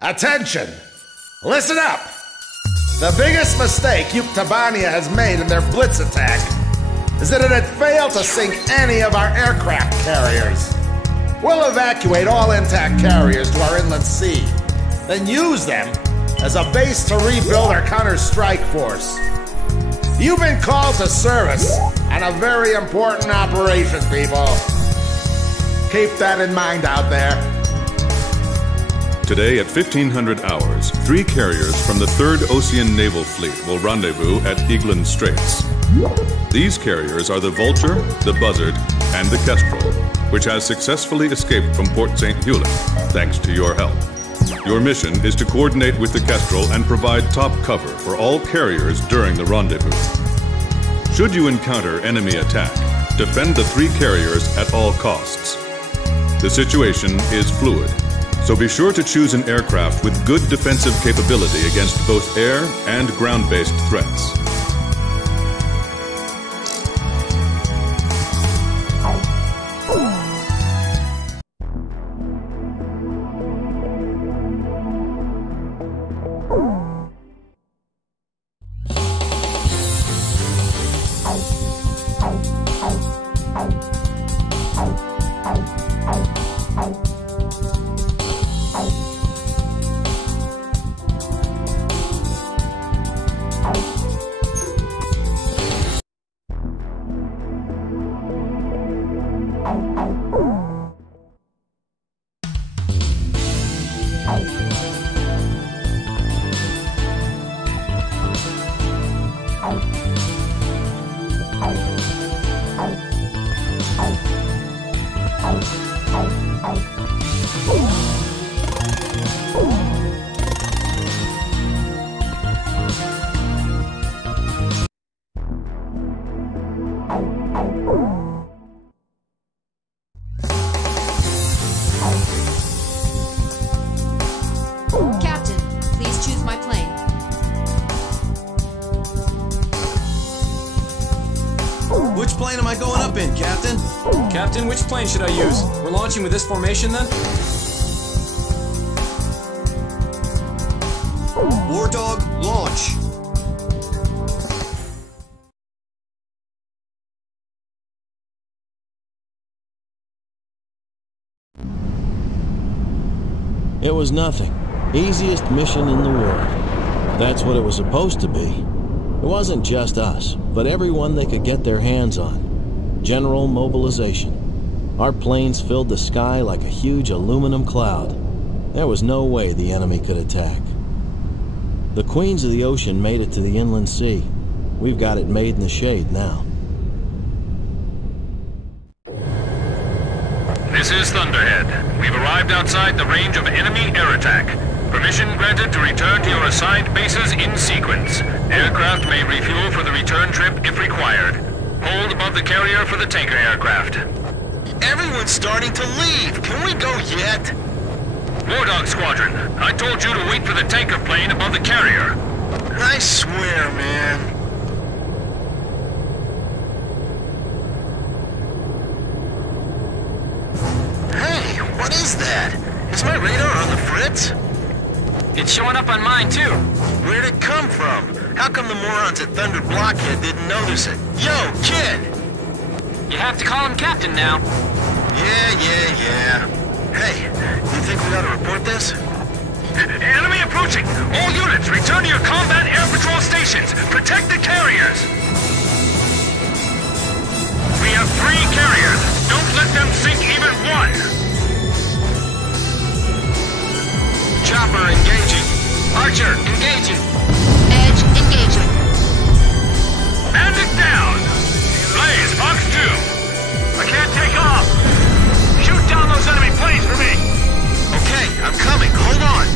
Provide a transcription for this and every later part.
Attention! Listen up! The biggest mistake Yuktabania has made in their blitz attack is that it had failed to sink any of our aircraft carriers. We'll evacuate all intact carriers to our inland sea, then use them as a base to rebuild our counter-strike force. You've been called to service on a very important operation, people. Keep that in mind out there. Today at 1500 hours, 3 carriers from the 3rd Ocean Naval Fleet will rendezvous at Eglin Straits. These carriers are the Vulture, the Buzzard, and the Kestrel, which has successfully escaped from Port St. Hewlett, thanks to your help. Your mission is to coordinate with the Kestrel and provide top cover for all carriers during the rendezvous. Should you encounter enemy attack, defend the 3 carriers at all costs. The situation is fluid, so be sure to choose an aircraft with good defensive capability against both air and ground-based threats. Captain, which plane should I use? We're launching with this formation then? War Dog, launch! It was nothing. Easiest mission in the world. That's what it was supposed to be. It wasn't just us, but everyone they could get their hands on. General mobilization. Our planes filled the sky like a huge aluminum cloud. There was no way the enemy could attack. The Queens of the Ocean made it to the inland sea. We've got it made in the shade now. This is Thunderhead. We've arrived outside the range of enemy air attack. Permission granted to return to your assigned bases in sequence. Aircraft may refuel for the return trip if required. Hold above the carrier for the tanker aircraft. Everyone's starting to leave. Can we go yet? War Dog Squadron, I told you to wait for the tanker plane above the carrier. I swear, man. Hey, what is that? Is my radar on the fritz? It's showing up on mine too. Where'd it come from? How come the morons at Thunder Blockhead didn't notice it? Yo, kid! You have to call him Captain now. Yeah. Hey, you think we ought to report this? Enemy approaching! All units, return to your combat air patrol stations! Protect the carriers! We have 3 carriers! Don't let them sink even one! Chopper engaging. Archer, engaging. Edge, engaging. Bandit down! Blaze, Fox 2! I can't take off! Shoot down those enemy planes for me! Okay, I'm coming. Hold on.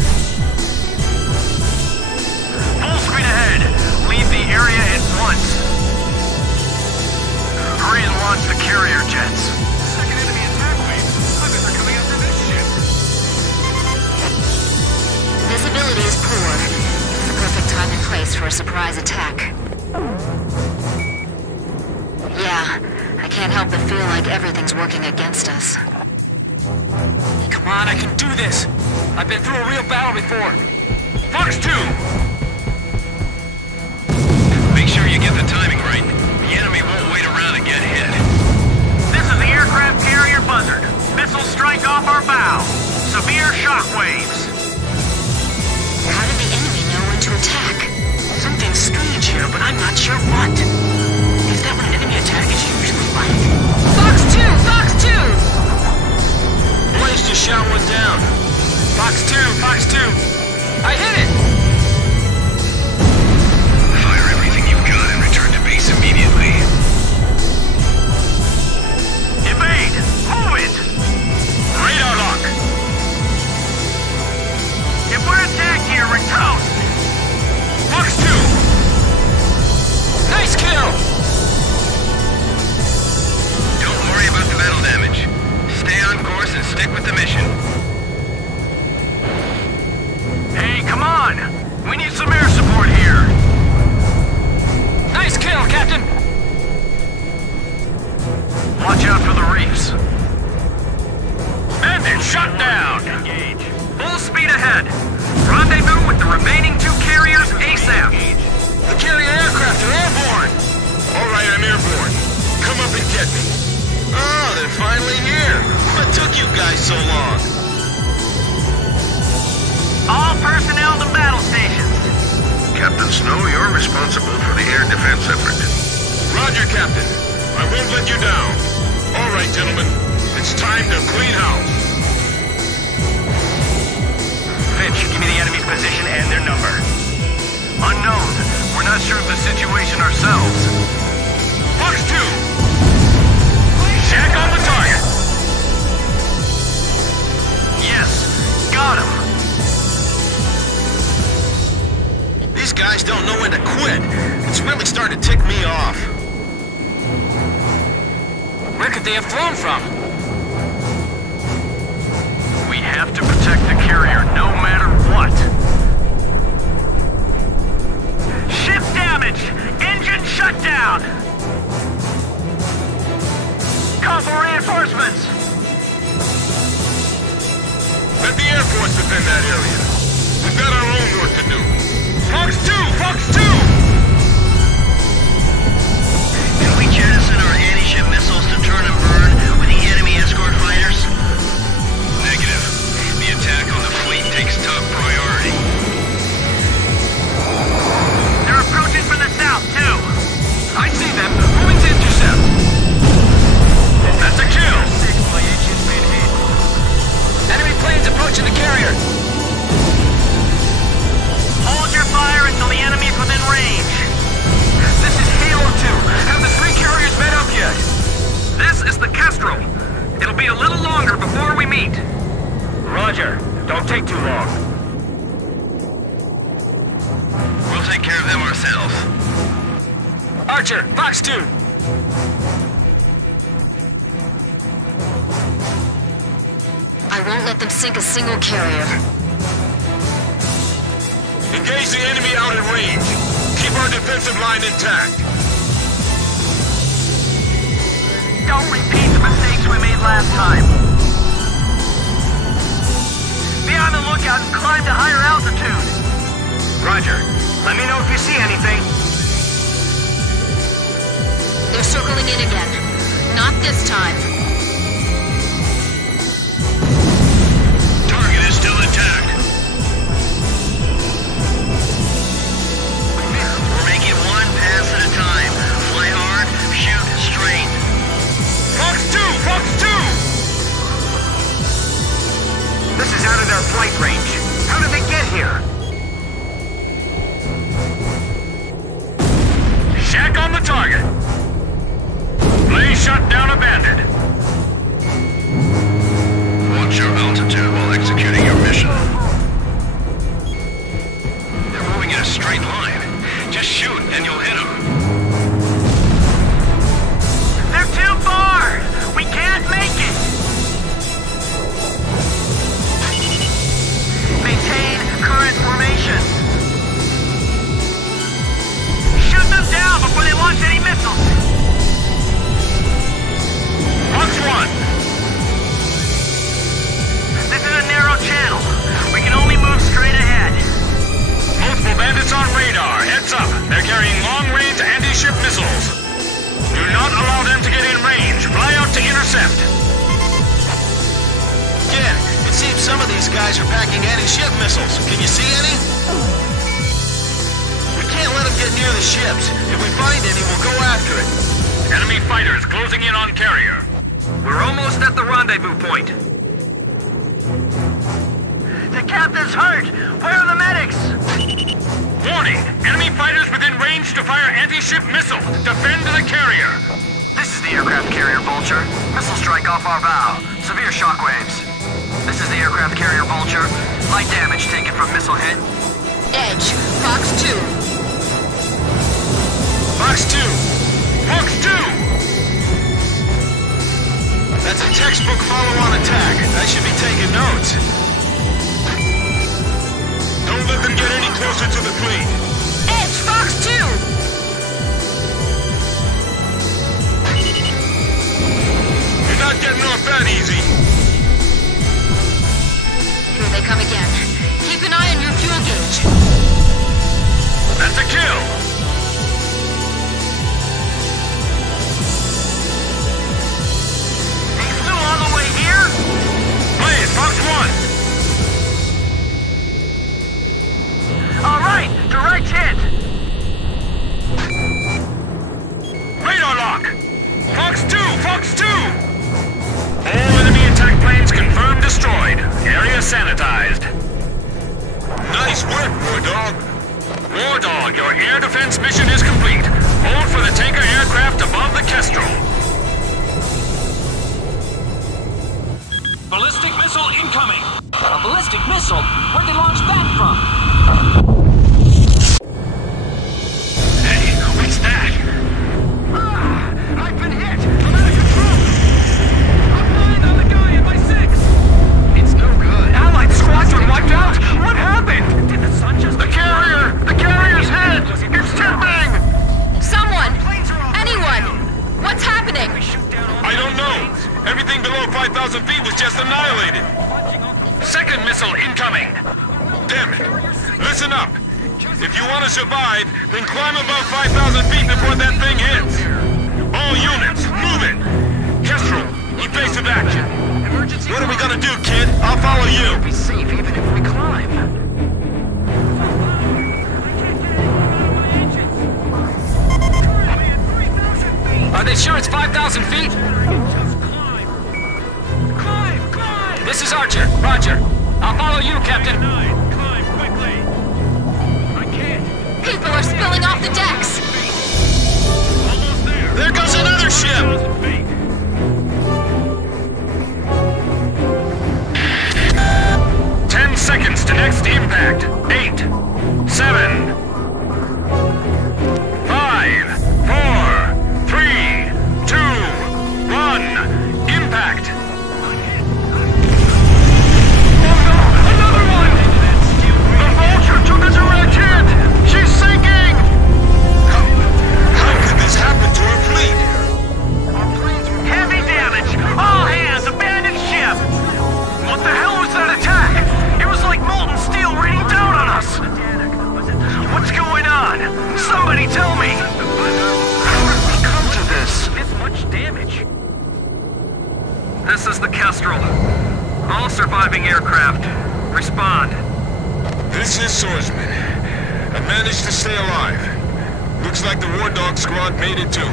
Full screen ahead! Leave the area at once! Hurry and launch the carrier jets! Second enemy attack wave! Others are coming after this ship! Visibility is poor. It's the perfect time and place for a surprise attack. Yeah, I can't help but feel like everything's working against us. Come on, I can do this. I've been through a real battle before. Fox 2! Make sure you get the timing right. The enemy won't wait around to get hit. This is the aircraft carrier Buzzard. Missiles strike off our bow. Severe shockwaves. How did the enemy know when to attack? Something strange here, but I'm not sure what. Is that what an enemy attack is usually like? Fox 2! Fox 2! Blaze just shot one down. Fox 2, Fox 2. I hit it! Fire everything you've got and return to base immediately. Evade! Move it! Radar lock! If we're attacked here, we're toast! Fox 2! Nice kill! Don't worry about the battle damage. Stay on course and stick with the mission. Hey, come on! We need some air support here! Nice kill, Captain! Watch out for the reefs. Bandit shot down! Engage. Full speed ahead. Rendezvous with the remaining 2 carriers ASAP. The carrier aircraft are airborne! Alright, I'm airborne. Come up and get me. Oh, they're finally here! What took you guys so long? All personnel to battle stations. Captain Snow, you're responsible for the air defense effort. Roger, Captain. I won't let you down. Alright, gentlemen. It's time to clean house. Finch, give me the enemy's position and their number. Unknown. We're not sure of the situation ourselves. Fox 2! Check on the target! Yes, got him. These guys don't know when to quit. It's really starting to tick me off. Where could they have flown from? We have to protect the carrier no matter what. Ship damaged! Engine shut down! Call for reinforcements! Let the Air Force defend that area. We've got our own work to do. Fox 2! Fox 2! Can we jettison our anti-ship missiles to turn and burn with the enemy escort fighters? Negative. The attack on the fleet takes top priority. They're approaching from the south, too. I see them. Moving to intercept. That's a kill! Enemy planes approaching the carrier. Hold your fire until the enemy's within range. This is Halo 2. Have the 3 carriers met up yet? This is the Kestrel. It'll be a little longer before we meet. Roger. Don't take too long. We'll take care of them ourselves. Archer, Fox 2. I won't let them sink a single carrier. Engage the enemy out at range. Keep our defensive line intact. Don't repeat the mistakes we made last time. Be on the lookout and climb to higher altitude. Roger. Let me know if you see anything. They're circling in again. Not this time. Target is still intact. We're making one pass at a time. Fly hard, shoot straight. Fox 2! Fox 2! This is out of their flight range. How did they get here? Shack on the target. Blaze shot down a bandit. Watch your altitude while executing your mission. They're moving in a straight line. Just shoot and you'll hit them. They're too far! We can't make it! Maintain current formation. Shoot them down before they launch any missiles! radar. Heads up. They're carrying long-range anti-ship missiles. Do not allow them to get in range. Fly out to intercept. Ken, it seems some of these guys are packing anti-ship missiles. Can you see any? We can't let them get near the ships. If we find any, we'll go after it. Enemy fighters closing in on carrier. We're almost at the rendezvous point. The captain's hurt! Where are the medics? Warning! Enemy fighters within range to fire anti-ship missile. Defend the carrier. This is the aircraft carrier Vulture. Missile strike off our bow. Severe shockwaves. This is the aircraft carrier Vulture. Light damage taken from missile hit. Edge, Fox 2. Fox 2. Fox 2! That's a textbook follow-on attack. I should be taking notes. Don't let them get any closer to the fleet. Edge, Fox 2. You're not getting off that easy. Here they come again. Keep an eye on your fuel gauge. That's a kill. They flew all the way here? Blaze, Fox 1. All right, direct hit. Radar lock. Fox 2, Fox 2. All enemy attack planes confirmed destroyed. Area sanitized. Nice work, War Dog. War Dog, your air defense mission is complete. Hold for the tanker aircraft above the Kestrel. Ballistic missile incoming! A ballistic missile? Where'd they launch that from? Hey, what's that? I've been hit. I'm out of control. I'm blind on the guy at my 6. It's no good. Allied squadron wiped out? What happened? Did the sun just... The carrier's hit! It's tipping! Someone! Anyone! What's happening? I don't know. Everything below 5,000 feet was just annihilated. Second missile incoming. Damn it. Listen up. If you want to survive, then climb above 5,000 feet before that thing hits. All units, move it. Kestrel, evasive action. What are we gonna do, kid? I'll follow you. Be safe even if we climb. Are they sure it's 5,000 feet? Climb! This is Archer. Roger. I'll follow you, Captain. Climb quickly! I can't. People are spilling off the decks. Almost there. There goes another ship! 1,000 feet. 10 seconds to next impact. 8, 7, 5, 4, 3, 2, 1. Impact. Another one! The Vulture took a direct hit! She's sinking! How could this happen to our fleet? Heavy damage! All hands, abandon ship! What the hell was that attack? It was like molten steel raining down on us! What's going on? Somebody tell me! How did we come to this? This much damage. This is the Kestrel. All surviving aircraft. Respond. This is Swordsman. I managed to stay alive. Looks like the War Dog squad made it too.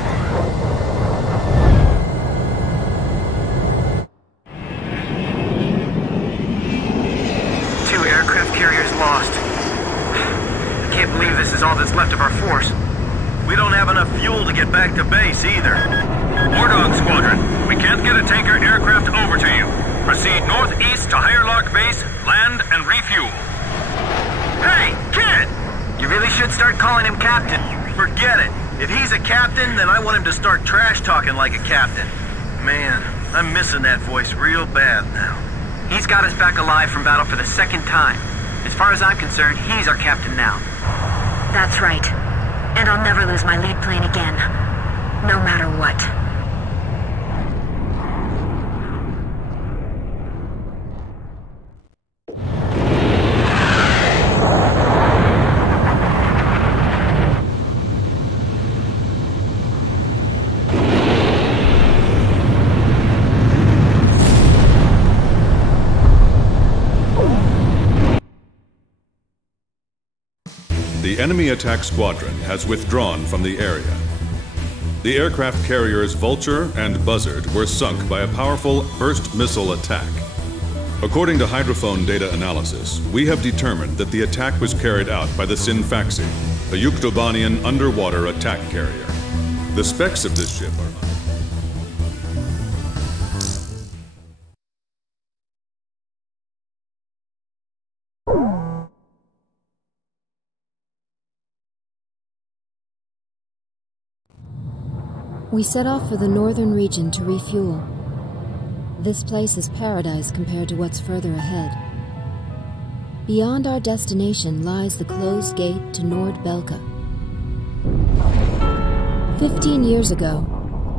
Two aircraft carriers lost. Can't believe this is all that's left of our force. We don't have enough fuel to get back to base either. War Dog Squadron, we can't get a tanker aircraft over to you. Proceed northeast to Hayerlark Base, land and refuel. Hey, kid! You really should start calling him Captain. Forget it. If he's a captain, then I want him to start trash talking like a captain. Man, I'm missing that voice real bad now. He's got us back alive from battle for the second time. As far as I'm concerned, he's our captain now. That's right. And I'll never lose my lead plane again. No matter what. the enemy attack squadron has withdrawn from the area. The aircraft carriers Vulture and Buzzard were sunk by a powerful burst missile attack. According to hydrophone data analysis, we have determined that the attack was carried out by the Sinfaxi, a Yuktobanian underwater attack carrier. The specs of this ship are... We set off for the northern region to refuel. This place is paradise compared to what's further ahead. Beyond our destination lies the closed gate to Nord-Belka. 15 years ago,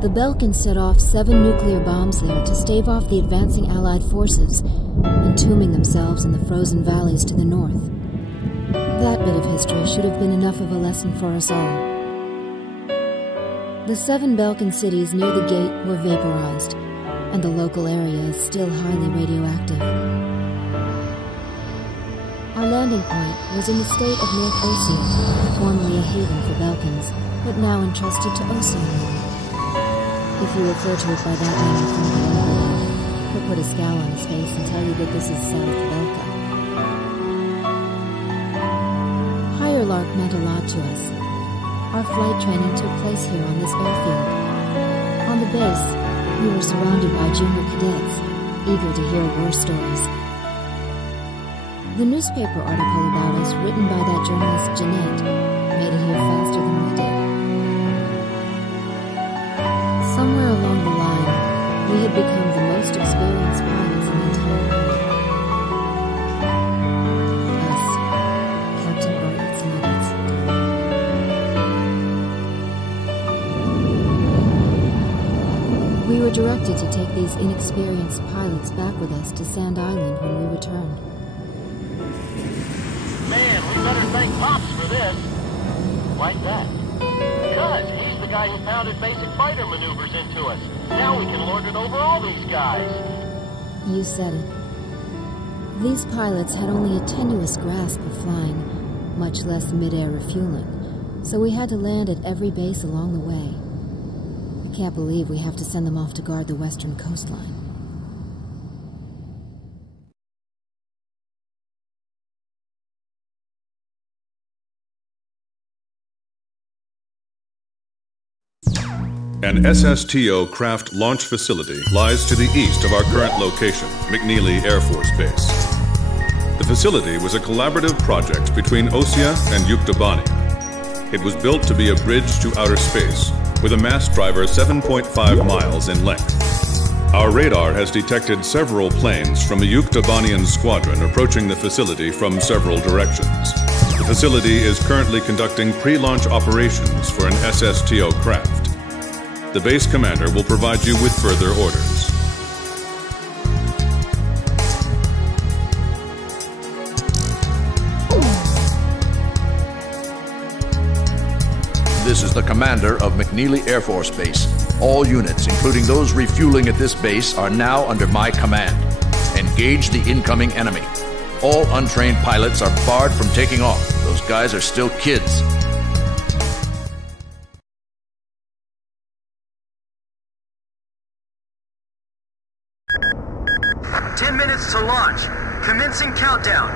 the Belkans set off 7 nuclear bombs there to stave off the advancing Allied forces, entombing themselves in the frozen valleys to the north. That bit of history should have been enough of a lesson for us all. The 7 Belkan cities near the gate were vaporized, and the local area is still highly radioactive. Our landing point was in the state of North Osea, formerly a haven for Belkans, but now entrusted to Oceania. If you refer to it by that name from the local, he'll put a scowl on his face and tell you that this is South Belka. Higher Lark meant a lot to us. Our flight training took place here on this airfield. On the base, we were surrounded by junior cadets, eager to hear war stories. The newspaper article about us, written by that journalist Jeanette, made it here faster than we did. Somewhere along the line, we had become the most experienced pilots in the entire world. Us, Captain Bartlett's nuggets. We were directed to take these inexperienced pilots back with us to Sand Island when we returned. Man, we better thank Pops for this. Like that. Because he's the guy who pounded basic fighter maneuvers into us. Now we can lord it over all these guys. You said it. These pilots had only a tenuous grasp of flying, much less mid-air refueling, so we had to land at every base along the way. I can't believe we have to send them off to guard the western coastline. An SSTO craft launch facility lies to the east of our current location, McNeely Air Force Base. The facility was a collaborative project between Osea and Yuktobania. It was built to be a bridge to outer space, with a mass driver 7.5 miles in length. Our radar has detected several planes from a Yuktobanian squadron approaching the facility from several directions. The facility is currently conducting pre-launch operations for an SSTO craft. The base commander will provide you with further orders. This is the commander of McNeely Air Force Base. All units, including those refueling at this base, are now under my command. Engage the incoming enemy. All untrained pilots are barred from taking off. Those guys are still kids. To launch. Commencing countdown.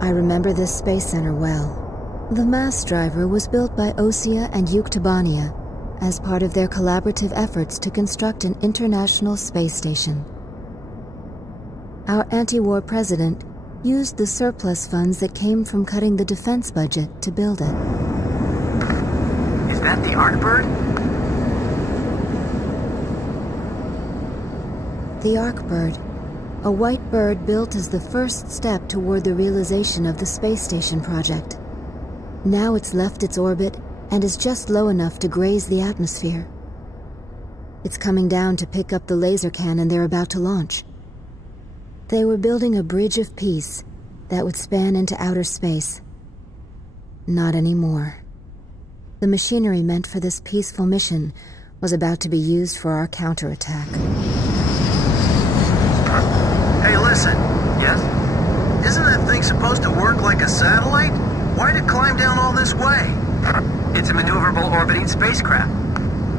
I remember this space center well. The mass driver was built by Osea and Yuktobania as part of their collaborative efforts to construct an international space station. Our anti-war president used the surplus funds that came from cutting the defense budget to build it. Is that the Arkbird? The Arkbird. A white bird built as the first step toward the realization of the space station project. Now it's left its orbit and is just low enough to graze the atmosphere. It's coming down to pick up the laser cannon they're about to launch. They were building a bridge of peace that would span into outer space. Not anymore. The machinery meant for this peaceful mission was about to be used for our counterattack. Hey, listen. Yes? Isn't that thing supposed to work like a satellite? this way? It's a maneuverable orbiting spacecraft.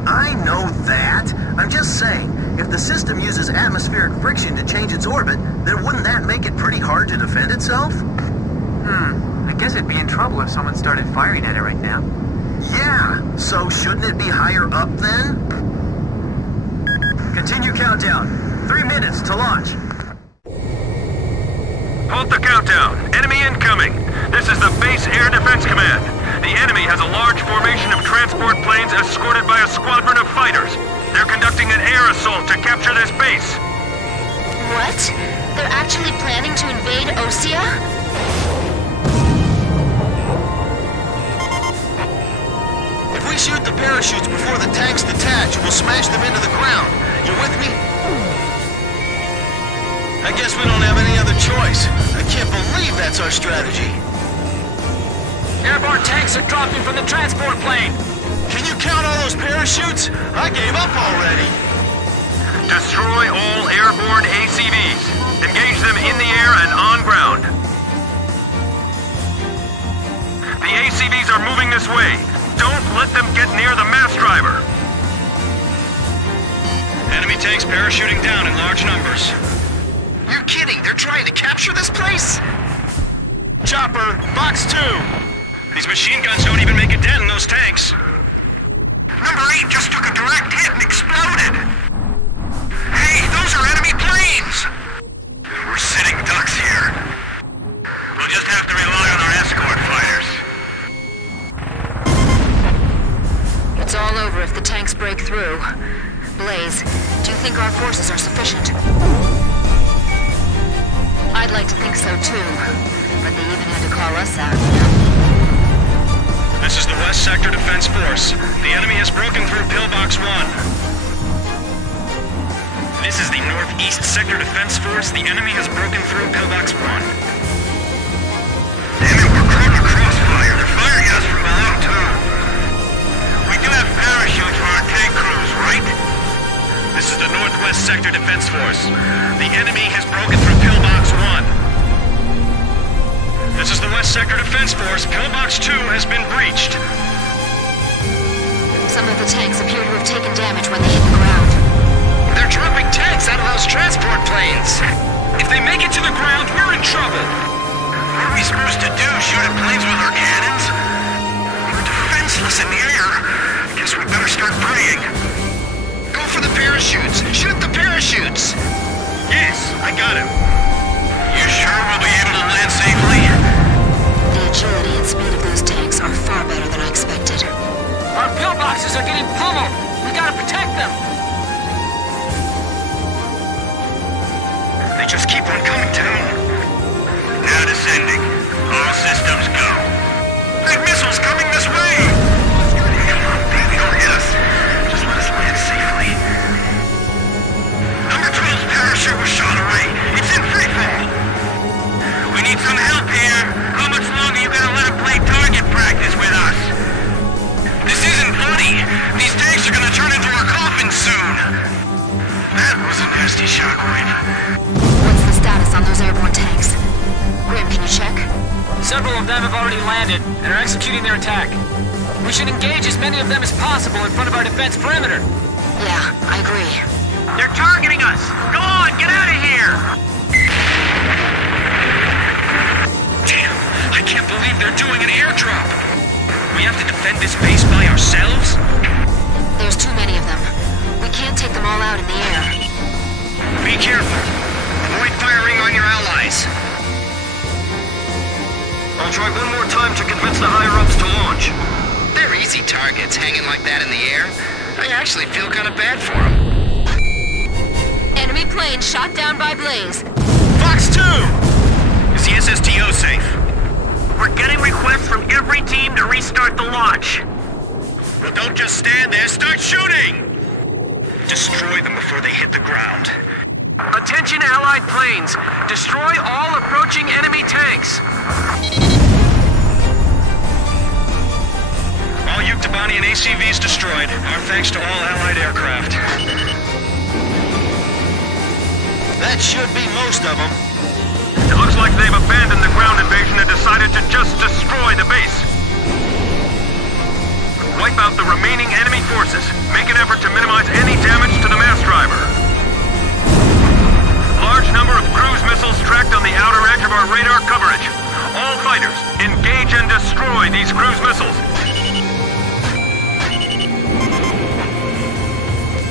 I know that. I'm just saying, if the system uses atmospheric friction to change its orbit, then wouldn't that make it pretty hard to defend itself? I guess it'd be in trouble if someone started firing at it right now. Yeah, so shouldn't it be higher up then? Continue countdown. 3 minutes to launch. Halt the countdown. Enemy incoming. This is the Base Air Defense Command. The enemy has a large formation of transport planes escorted by a squadron of fighters. They're conducting an air assault to capture this base. What? They're actually planning to invade Osea? If we shoot the parachutes before the tanks detach, we'll smash them into the ground. You with me? I guess we don't have any other choice. I can't believe that's our strategy. Airborne tanks are dropping from the transport plane. Can you count all those parachutes? I gave up already. Destroy all airborne ACVs. Engage them in the air and on ground. The ACVs are moving this way. Don't let them get near the mass driver. Enemy tanks parachuting down in large numbers. You're kidding. They're trying to capture this place? Chopper, box 2. These machine guns don't even make a dent in those tanks. Number 8 just took a direct hit and exploded. Hey, those are enemy planes! We're sitting ducks here. We'll just have to rely on our escort fighters. It's all over if the tanks break through. Blaze, do you think our forces are sufficient? I'd like to think so too, but they even had to call us out, you know? This is the West Sector Defense Force. The enemy has broken through Pillbox 1. This is the Northeast Sector Defense Force. The enemy has broken through Pillbox 1. Damn it, we're caught in a crossfire. They're firing at us from below, too. We do have parachutes for our tank crews, right? This is the Northwest Sector Defense Force. The enemy has broken through Pillbox 1. This is the West Sector Defense Force. Pillbox 2 has been breached. Some of the tanks appear to have taken damage when they hit the ground. They're dropping tanks out of those transport planes. If they make it to the ground, we're in trouble. What are we supposed to do? Shoot at planes with our cannons? We're defenseless in the air. Guess we better start praying. Go for the parachutes. Shoot the parachutes. Yes, I got him. You sure we'll be able to land safely? The agility and speed of those tanks are far better than I expected. Our pillboxes are getting pummeled. We gotta protect them. They just keep on coming down. Now descending. All systems go. Big missiles coming this way! Come on, baby, don't hit us. Just let us land safely. Number 12's parachute was shot away. It's in free fall. We need some help here. How much longer you gonna let him play target practice with us? This isn't funny. These tanks are gonna turn into our coffins soon. That was a nasty shockwave. What's the status on those airborne tanks? Grim, can you check? Several of them have already landed and are executing their attack. We should engage as many of them as possible in front of our defense perimeter. Yeah, I agree. They're targeting us! Go on, get out of here! Damn, I can't believe they're doing an airdrop! We have to defend this base by ourselves? There's too many of them. We can't take them all out in the air. Be careful. Avoid firing on your allies. I'll try one more time to convince the higher-ups to launch. They're easy targets hanging like that in the air. I actually feel kind of bad for them. Enemy plane shot down by Blaze. Fox 2! Is the SSTO safe? We're getting requests from every team to restart the launch. Well, don't just stand there. Start shooting! Destroy them before they hit the ground. Attention Allied planes. Destroy all approaching enemy tanks. All Yuktobanian ACVs destroyed. Our thanks to all Allied aircraft. That should be most of them. It looks like they've abandoned the ground invasion and decided to just destroy the base. Wipe out the remaining enemy forces. Make an effort to minimize any damage to the mass driver. Large number of cruise missiles tracked on the outer edge of our radar coverage. All fighters, engage and destroy these cruise missiles.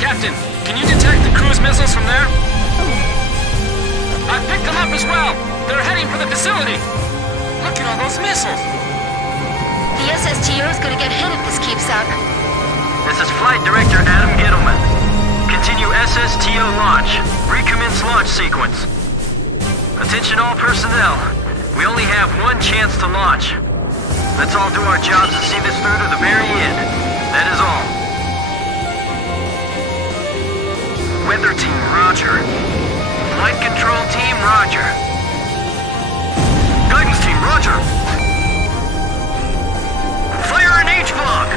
Captain, can you detect the cruise missiles from there? I picked them up as well. They're heading for the facility. Look at all those missiles. The SSTO is gonna get hit if this keeps up. This is Flight Director Adam Gittleman. Continue SSTO launch. Recommence launch sequence. Attention all personnel. We only have one chance to launch. Let's all do our jobs and see this through to the very end. That is all. Weather team, roger. Flight control team, roger. Guidance team, roger. Fire an H-block!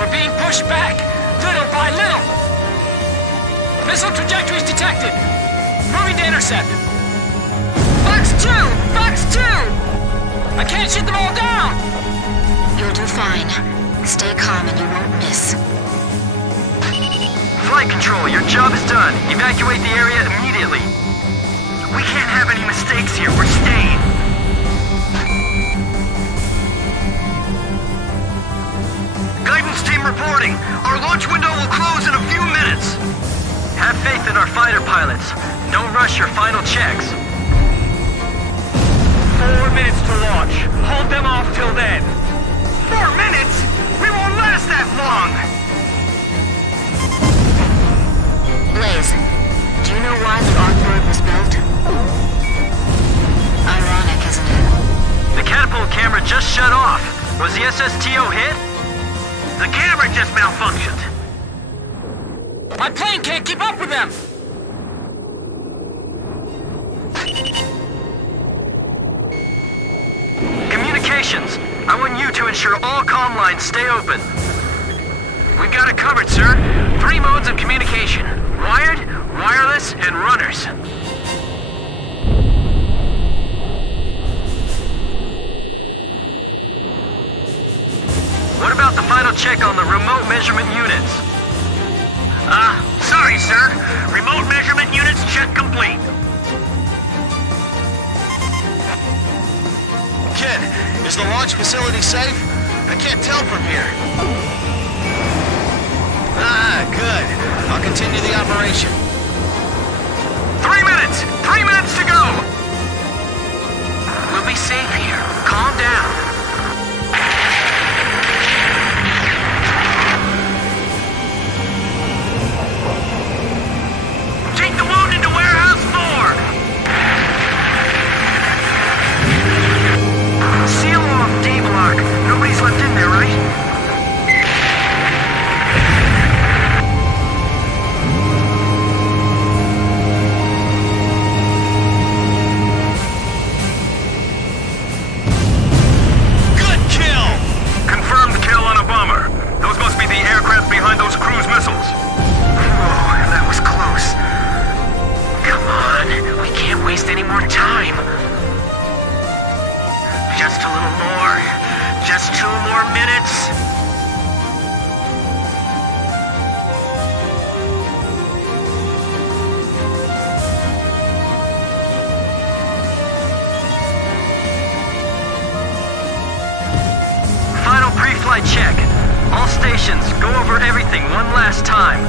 We're being pushed back, little by little. Missile trajectories detected. Moving to intercept. Fox 2! Fox 2! I can't shoot them all down! You'll do fine. Stay calm and you won't miss. Flight control, your job is done. Evacuate the area immediately. We can't have any mistakes here. We're staying. Guidance team reporting. Our launch window will close in a few minutes. Have faith in our fighter pilots. Don't rush your final checks. 4 minutes to launch. Hold them off till then. 4 minutes? We won't last that long! Blaze, do you know why the Arcbird was built? Ironic, isn't it? The catapult camera just shut off. Was the SSTO hit? The camera just malfunctioned. My plane can't keep up with them! Communications. I want you to ensure all comm lines stay open. We've got it covered, sir. 3 modes of communication. Wired, wireless, and runners. What about the final check on the remote measurement units? Sorry, sir. Remote measurement units check complete. Kid, is the launch facility safe? I can't tell from here. Good. I'll continue the operation. 3 minutes! 3 minutes to go! We'll be safe here. Calm down. Take the wounded to Warehouse 4! Seal off D-block. Nobody's left in there, right? Just 2 more minutes. Final pre-flight check. All stations, go over everything one last time.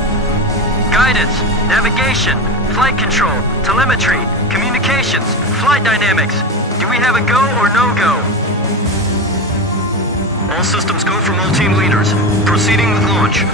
Guidance, navigation, flight control, telemetry, communications, flight dynamics. Do we have a go or no-go? All systems go from all team leaders. Proceeding with launch.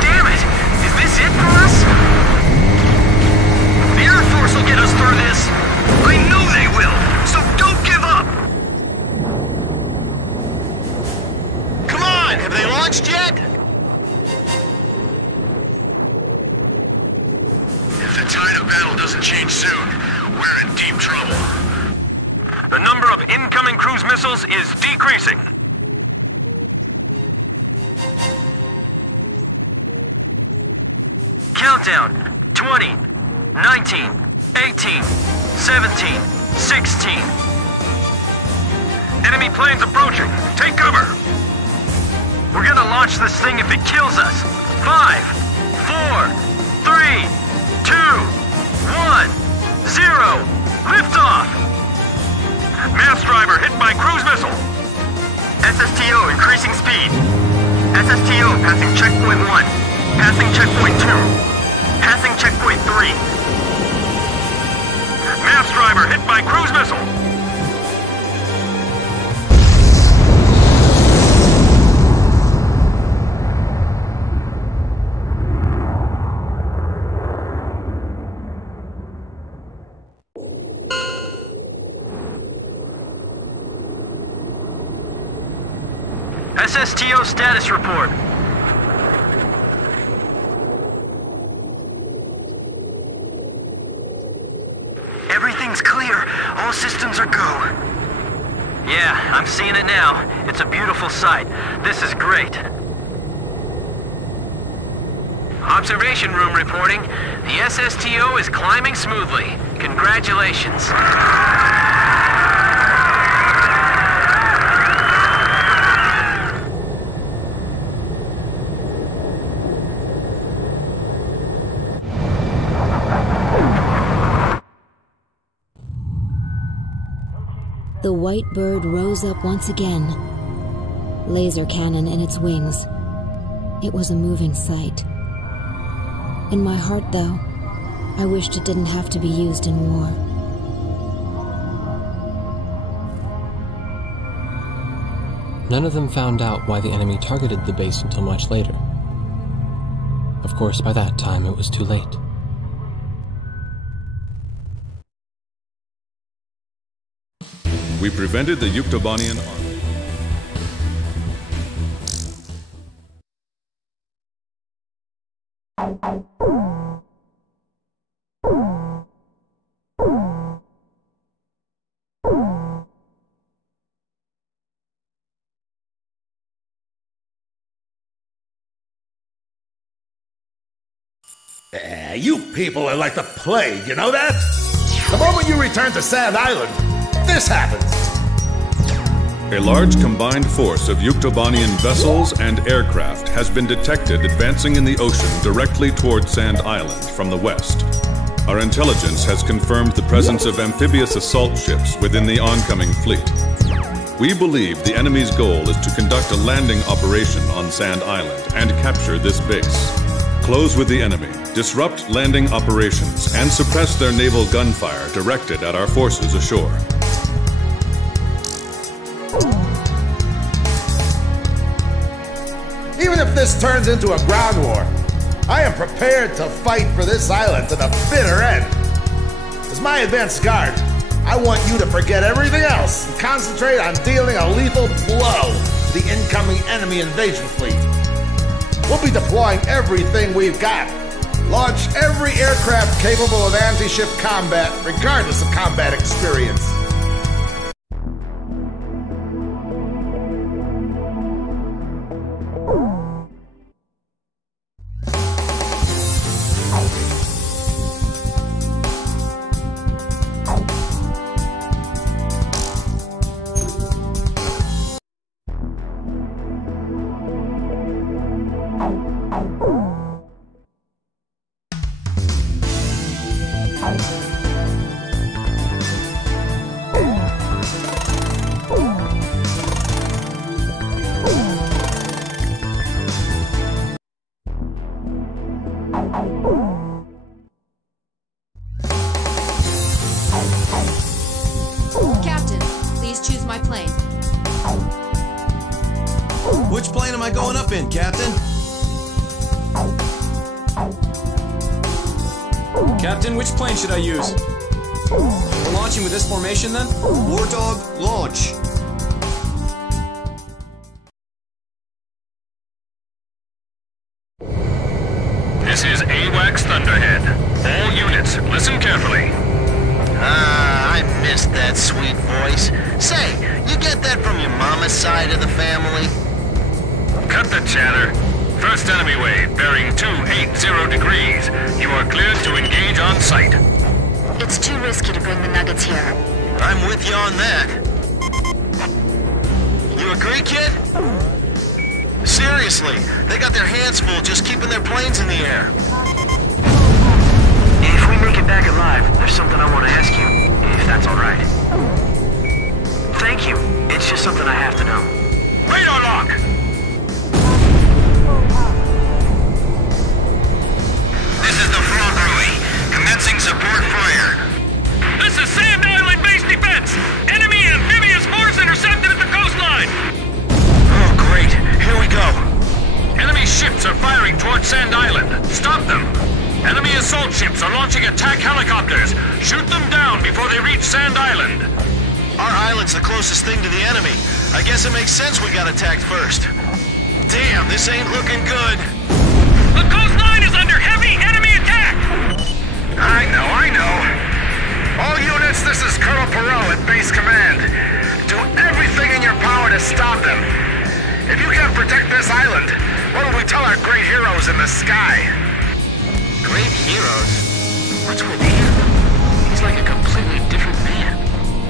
Damn it! Is this it? If the tide of battle doesn't change soon, we're in deep trouble. The number of incoming cruise missiles is decreasing. Countdown. 20, 19, 18, 17, 16. Enemy planes approaching. Take cover. We're gonna launch this thing if it kills us. 5, 4, 3, 2, 1, 0. Liftoff. Mass driver hit by cruise missile. SSTO increasing speed. SSTO passing checkpoint 1. Passing checkpoint 2. Passing checkpoint 3. Mass driver hit by cruise missile. SSTO status report. Everything's clear. All systems are go. Yeah, I'm seeing it now. It's a beautiful sight. This is great. Observation room reporting. The SSTO is climbing smoothly. Congratulations. The White Bird rose up once again, laser cannon in its wings. It was a moving sight. In my heart, though, I wished it didn't have to be used in war. None of them found out why the enemy targeted the base until much later. Of course, by that time, it was too late. We prevented the Yuktobanian army. You people are like the plague, you know that? The moment you return to Sand Island, this happens. A large combined force of Yuktobanian vessels and aircraft has been detected advancing in the ocean directly toward Sand Island from the west. Our intelligence has confirmed the presence of amphibious assault ships within the oncoming fleet. We believe the enemy's goal is to conduct a landing operation on Sand Island and capture this base. Close with the enemy, disrupt landing operations, and suppress their naval gunfire directed at our forces ashore. Even if this turns into a ground war, I am prepared to fight for this island to the bitter end. As my advanced guard, I want you to forget everything else and concentrate on dealing a lethal blow to the incoming enemy invasion fleet. We'll be deploying everything we've got. Launch every aircraft capable of anti-ship combat, regardless of combat experience. Captain, please choose my plane. Which plane am I going up in, Captain? Captain, which plane should I use? We're launching with this formation then? War Dog, launch! This is AWACS Thunderhead. carefully. Ah, I missed that sweet voice. Say, you get that from your mama's side of the family? Cut the chatter. First enemy wave, bearing 280 degrees. You are cleared to engage on sight. It's too risky to bring the Nuggets here. I'm with you on that. You agree, kid? Seriously, they got their hands full just keeping their planes in the air. If we make it back alive, there's something I want to ask you, if that's alright. Thank you. It's just something I have to know. Radar lock! This is the Frog Rui. Commencing support fire. This is Sand Island Base Defense! Enemy amphibious force intercepted at the coastline! Oh, great. Here we go. Enemy ships are firing towards Sand Island. Stop them! Enemy assault ships are launching attack helicopters. Shoot them down before they reach Sand Island. Our island's the closest thing to the enemy. I guess it makes sense we got attacked first. Damn, this ain't looking good. The coastline is under heavy enemy attack! I know. All units, this is Colonel Perot at Base Command. Do everything in your power to stop them. If you can't protect this island, what will we tell our great heroes in the sky? Great heroes? What's with him? He's like a completely different man.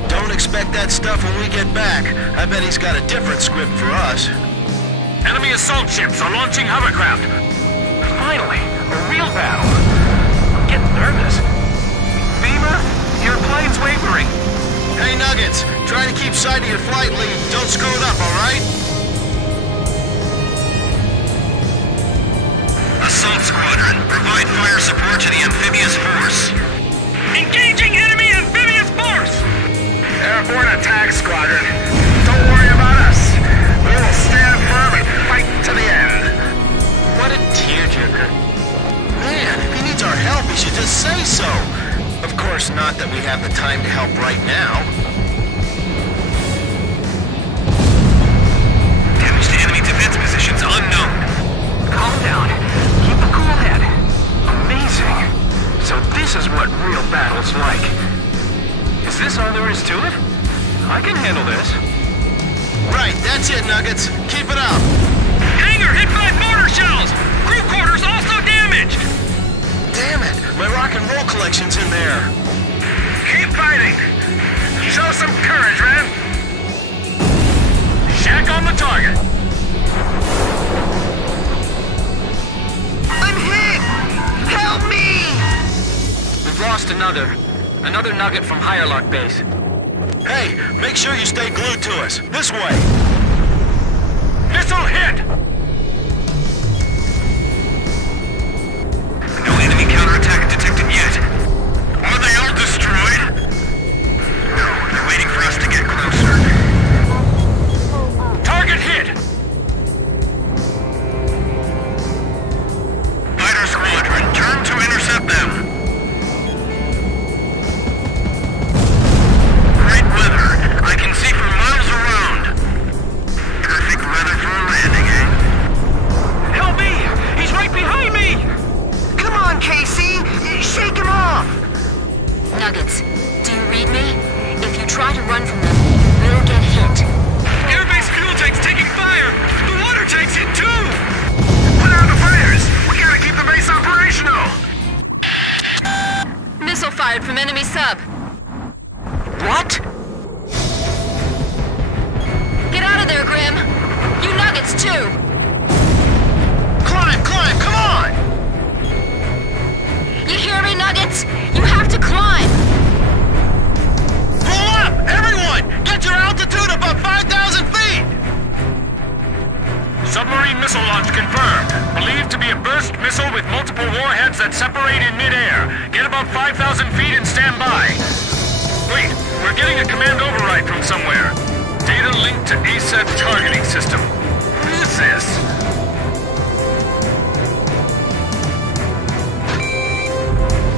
Don't expect that stuff when we get back. I bet he's got a different script for us. Enemy assault ships are launching hovercraft. Finally, a real battle. I'm getting nervous. Beamer, your plane's wavering. Hey, Nuggets, try to keep sight of your flight lead. Don't screw it up, all right? Assault Squadron, provide fire support to the amphibious force. Engaging enemy amphibious force! Airborne Attack Squadron. Don't worry about us. We will stand firm and fight to the end. What a tearjerker. Man, if he needs our help, he should just say so. Of course, not that we have the time to help right now. Damage to enemy defense positions unknown. Calm down. Keep a cool head. Amazing. So this is what real battle's like. Is this all there is to it? I can handle this. Right, that's it, Nuggets. Keep it up. Hangar hit by mortar shells! Crew quarters also damaged! Damn it, my rock and roll collection's in there. Keep fighting. Show some courage, man. Shack on the target. I'm hit! Help me! We've lost another Nugget from Higherlock Base. Hey, make sure you stay glued to us. This way. Missile hit! No enemy counterattack detected yet. Are they all destroyed? No, they're waiting for us to get closer. Target hit! Fighter Squadron, turn to intercept them. Great weather. I can see for miles around. Perfect weather for a landing, eh? Help me! He's right behind me! Come on, Casey! Shake him off! Nuggets, do you read me? If you try to run from them, we'll get hit. Airbase fuel tank's taking fire! The water tank's hit too! Put out the fires! We gotta keep the base operational! Missile fired from enemy sub. What? Get out of there, Grim. You Nuggets, too. Climb, come on! You hear me, Nuggets? You have to climb. Pull up! Everyone! Get your altitude above 5,000 feet! Submarine missile launch confirmed. Believed to be a burst missile with multiple warheads that separate in midair. Get above 5,000 feet and stand by. Wait, we're getting a command override from somewhere. Data linked to ASAT targeting system. What is this?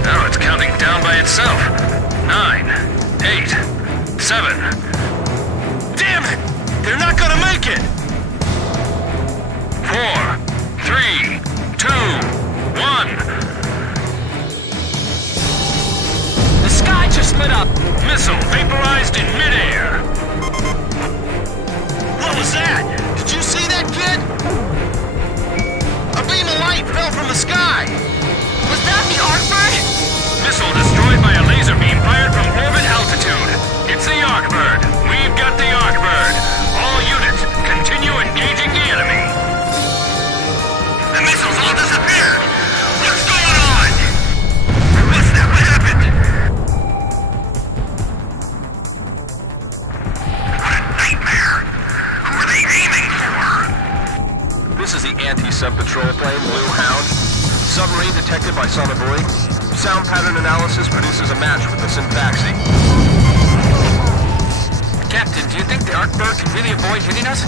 Now it's counting down by itself. 9, 8, 7. Damn it! They're not gonna make it! 4, 3, 2, 1. split up. Missile vaporized in midair. What was that? Did you see that, kid? A beam of light fell from the sky. Was that the Arkbird? Missile destroyed by a laser beam fired from orbit altitude. It's the Arkbird. We've got the Arkbird. All units, continue engaging the enemy. The missiles all disappeared! What's going on? What's that? What happened? What a nightmare! Who are they aiming for? This is the anti-sub patrol plane, Blue Hound. Submarine detected by sonobuoy. Sound pattern analysis produces a match with the Syntaxi. Captain, do you think the Arkbird can really avoid hitting us?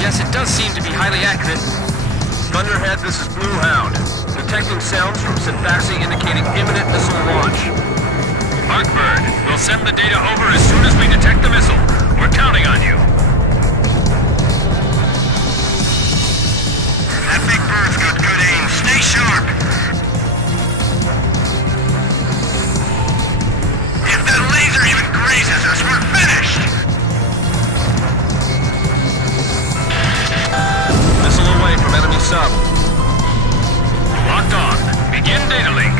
Yes, it does seem to be highly accurate. Thunderhead, this is Blue Hound. Detecting sounds from Syntaxi indicating imminent missile launch. Arkbird, we'll send the data over as soon as we detect the missile. We're counting on you. That big bird's got good aim. Stay sharp. If that laser even grazes us, we're finished! Missile away from enemy sub. Locked on. Begin data link.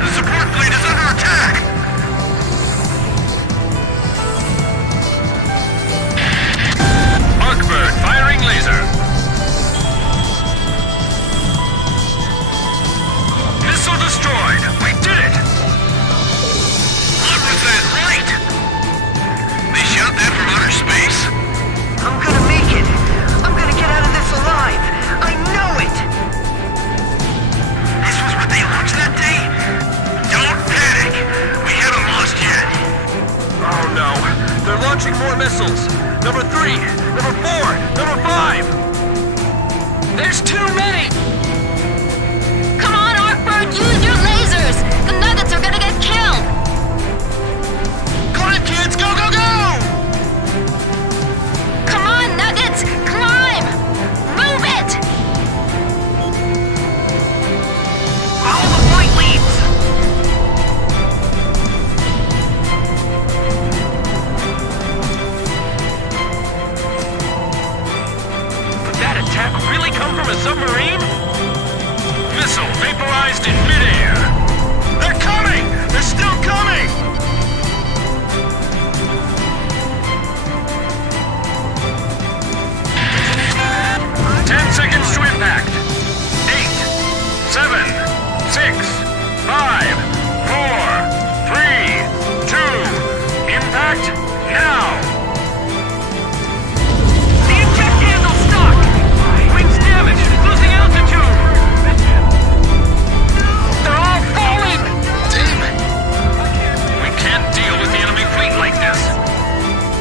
The support fleet is under attack! Arkbird firing laser. Missile destroyed. We did it! What was that light? They shot that from outer space? I'm gonna make it! I'm gonna get out of this alive! I know it! This was what they launched that day? Don't panic! We haven't lost yet! Oh no, they're launching more missiles! Number 3, number 4, number 5! There's too many! Come on, Arkbird, use your lasers! The Nuggets are gonna get killed! Climb, kids! Go, go, go! Come on, Nuggets! Climb! Move it! Follow the flight leads! Did that attack really come from a submarine? Missile vaporized in midair. They're coming! They're still coming! Seconds to impact. 8, 7, 6, 5, 4, 3, 2. Impact now. The inject handle's stuck! Wings damaged! Losing altitude! They're all falling! Damn it. We can't deal with the enemy fleet like this.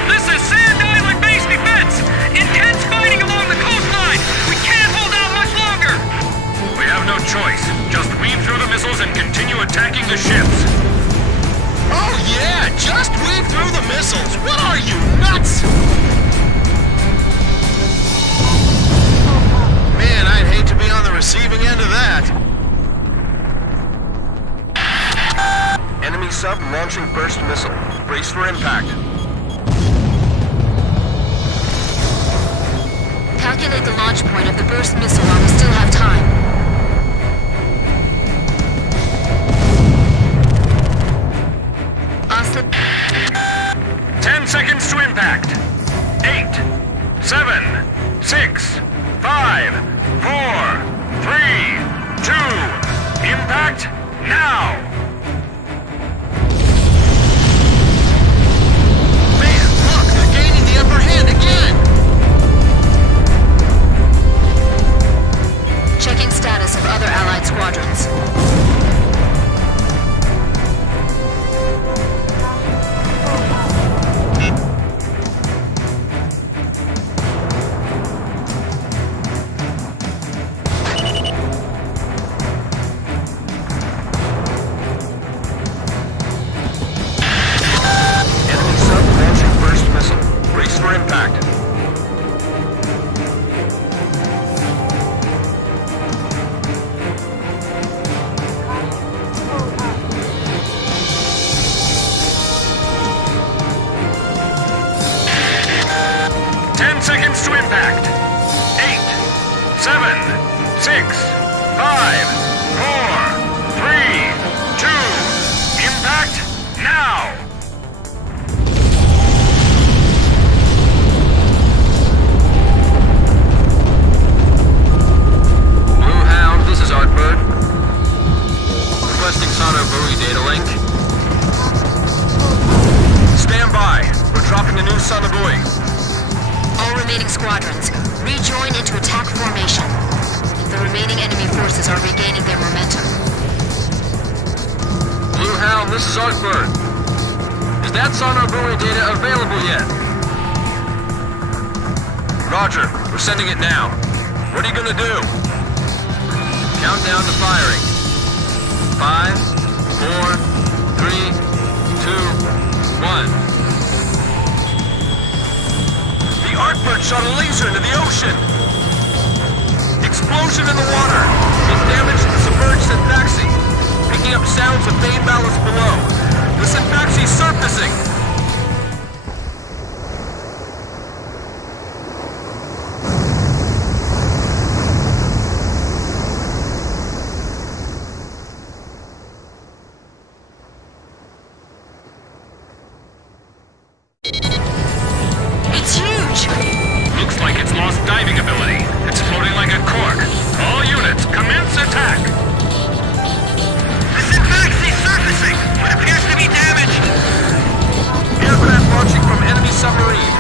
This is Sand Island Base Defense! Intense fighting along the coastline! We can't hold out much longer! We have no choice. Just weave through the missiles and continue attacking the ships. Oh yeah! Just weave through the missiles! What are you, nuts? Man, I'd hate to be on the receiving end of that. Enemy sub launching burst missile. Brace for impact. Calculate the launch point of the burst missile while we still have time. Oscillate. 10 seconds to impact. 8, 7, 6, 5, 4, 3, 2. Impact now. Man, look! They're gaining the upper hand again! Checking status of other Allied squadrons. 7, 6, 5, 4, 3, 2, impact now! Blue Hound, this is Artbird. Requesting sonar buoy data link. Stand by. We're dropping a new sonar buoy. All remaining squadrons, rejoin into attack formation. The remaining enemy forces are regaining their momentum. Blue Hound, this is Artbird. Is that sonar buoy data available yet? Roger. We're sending it now. What are you gonna do? Countdown to firing. 5, 4, 3, 2, 1. The Artbird shot a laser into the ocean! Explosion in the water! It damaged the submerged Syntaxi, picking up sounds of main ballast below. The Syntaxi's surfacing! It's huge! Looks like it's lost diving ability. It's floating like a cork. All units, commence attack! The Syntaxi's surfacing, but appears to be damaged. Aircraft launching from enemy submarine.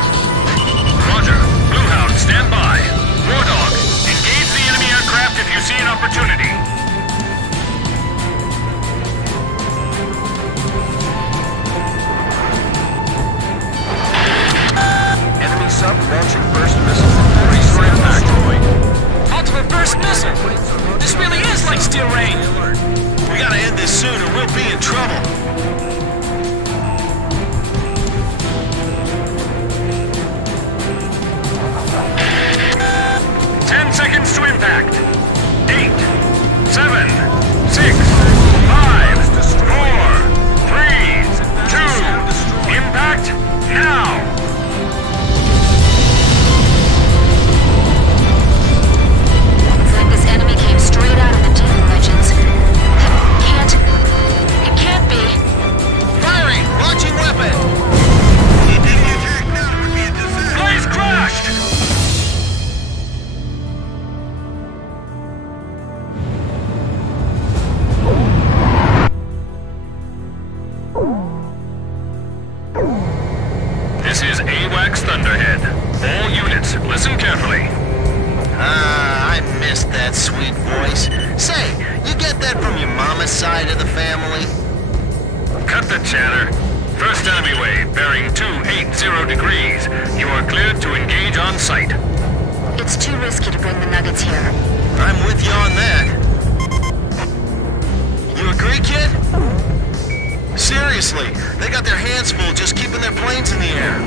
Roger. Blue Hound, stand by. War Dog, engage the enemy aircraft if you see an opportunity. Enemy sub launching burst missile from Maurice for impact. Ultimate burst missile! This really is like Steel Rain! We gotta end this soon or we'll be in trouble. Seconds to impact. 8, 7, 6, 5, 4, 3, 2, impact now! It's like this enemy came straight out of the Demon Legends. It can't be. Firing! Launching weapon! Blaze crashed! This is AWACS Thunderhead. All units, listen carefully. Ah, I missed that sweet voice. Say, you get that from your mama's side of the family? Cut the chatter. First enemy wave, bearing 280 degrees. You are cleared to engage on sight. It's too risky to bring the Nuggets here. I'm with you on that. You agree, kid? Seriously, they got their hands full just keeping their planes in the air.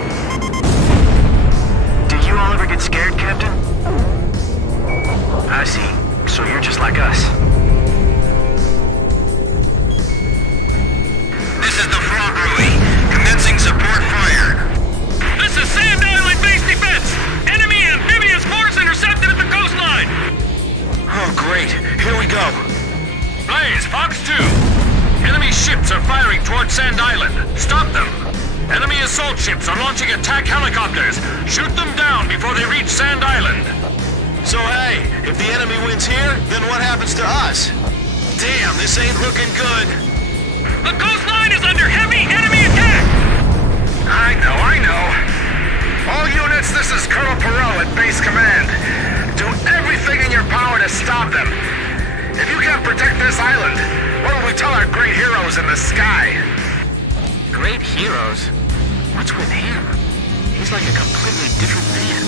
Do you all ever get scared, Captain? I see. So you're just like us. This is the Frog Buoy. Commencing support fire. This is Sand Island base defense! Enemy amphibious force intercepted at the coastline! Oh, great. Here we go. Blaze, Fox 2. Enemy ships are firing towards Sand Island. Stop them. Enemy assault ships are launching attack helicopters. Shoot them down before they reach Sand Island. So hey, if the enemy wins here, then what happens to us? Damn, this ain't looking good. The coastline is under heavy enemy attack! I know. All units, this is Colonel Perot at Base Command. Do everything in your power to stop them. If you can't protect this island, what will we tell our great heroes in the sky? Great heroes? What's with him? He's like a completely different man.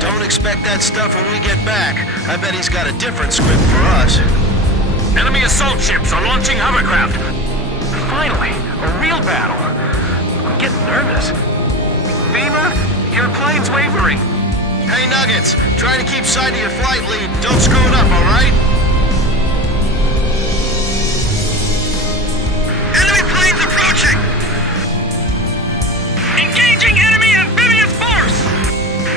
Don't expect that stuff when we get back. I bet he's got a different script for us. Enemy assault ships are launching hovercraft. Finally, a real battle. I'm getting nervous. Beamer, your plane's wavering. Hey, Nuggets, try to keep sight of your flight lead. Don't screw it up, all right? Enemy planes approaching! Engaging enemy amphibious force!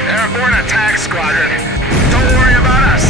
Airborne attack squadron. Don't worry about us.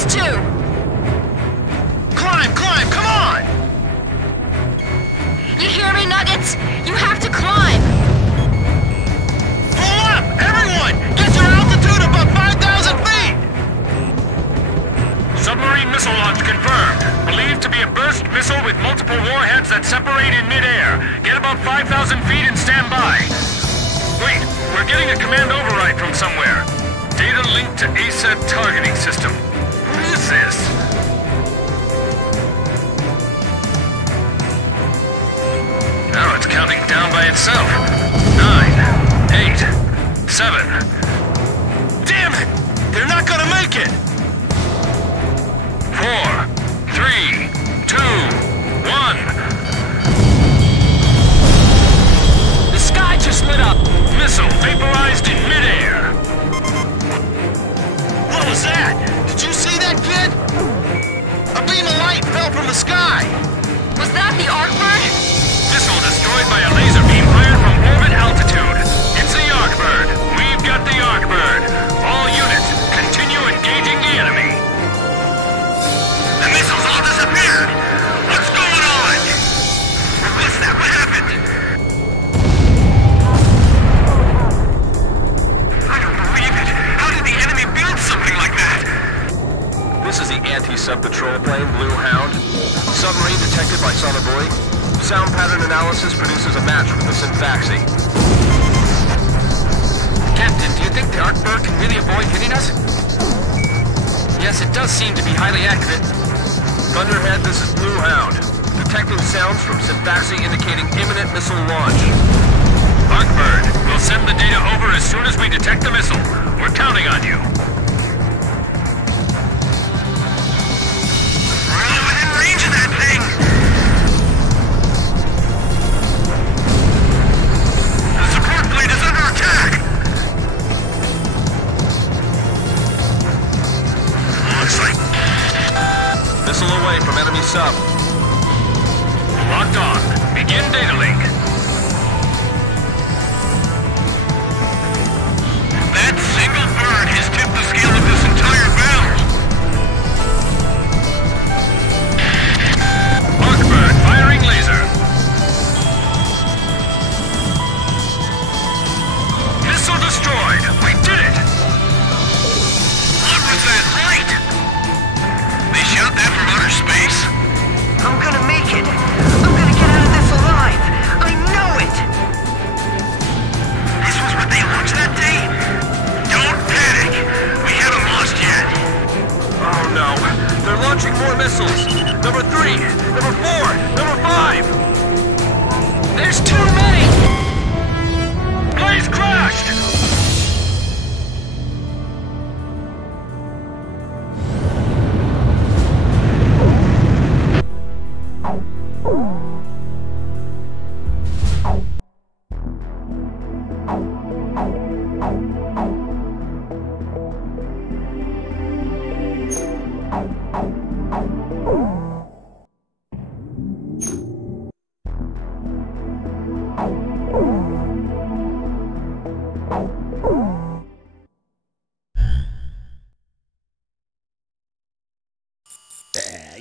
Fox 2! Climb, come on! You hear me, Nuggets? You have to climb! Pull up! Everyone! Get your altitude above 5,000 feet! Submarine missile launch confirmed. Believed to be a burst missile with multiple warheads that separate in midair. Get above 5,000 feet and stand by. Wait, we're getting a command override from somewhere. Data linked to ASA targeting system. What is this? Now it's counting down by itself. 9, 8, 7. Damn it! They're not gonna make it! 4, 3, 2, 1. The sky just lit up! Missile vaporized in midair. What was that? Did you see that, kid? A beam of light fell from the sky! Was that the Arkbird? Missile destroyed by a laser beam fired from orbit altitude. It's the Arkbird. We've got the Arkbird. All units, continue engaging the enemy. The missiles all disappeared! What's going on? What's that? What happened? I don't believe it! How did the enemy build something like that? This is the anti-sub patrol plane, Blue Hound. Submarine detected by sonobuoy. Sound pattern analysis produces a match with the Synfaxi. Captain, do you think the Arkbird can really avoid hitting us? Yes, it does seem to be highly accurate. Thunderhead, this is Blue Hound. Detecting sounds from Synfaxi indicating imminent missile launch. Arkbird, we'll send the data over as soon as we detect the missile. We're counting on you. We're within range of that thing! The support plate is under attack! Looks like... Missile away from enemy sub. Locked on. Begin data link. That single bird has tipped the scale of this entire battle! Arkbird firing laser. Missile destroyed. We did it. What was that light? They shot that from outer space? I'm gonna make it! I'm gonna get out of this alive! I know it! This was what they launched that day? Don't panic! We haven't lost yet! Oh no, they're launching more missiles. Number 3, number 4, number 5. There's too many! Blaze crashed!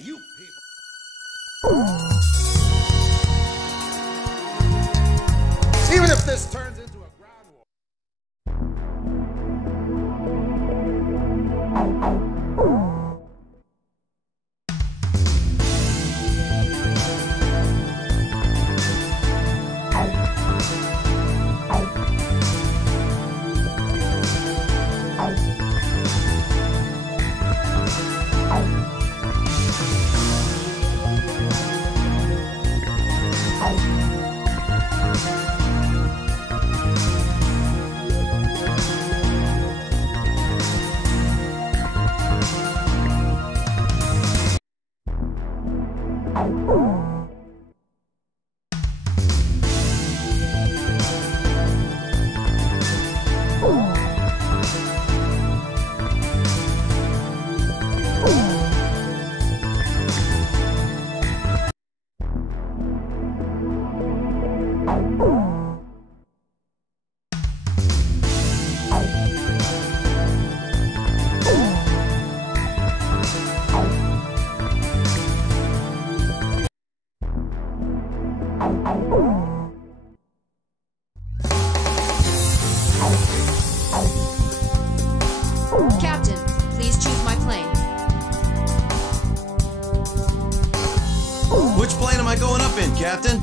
You people. Even if this turns into a ground war. Which plane am I going up in, Captain?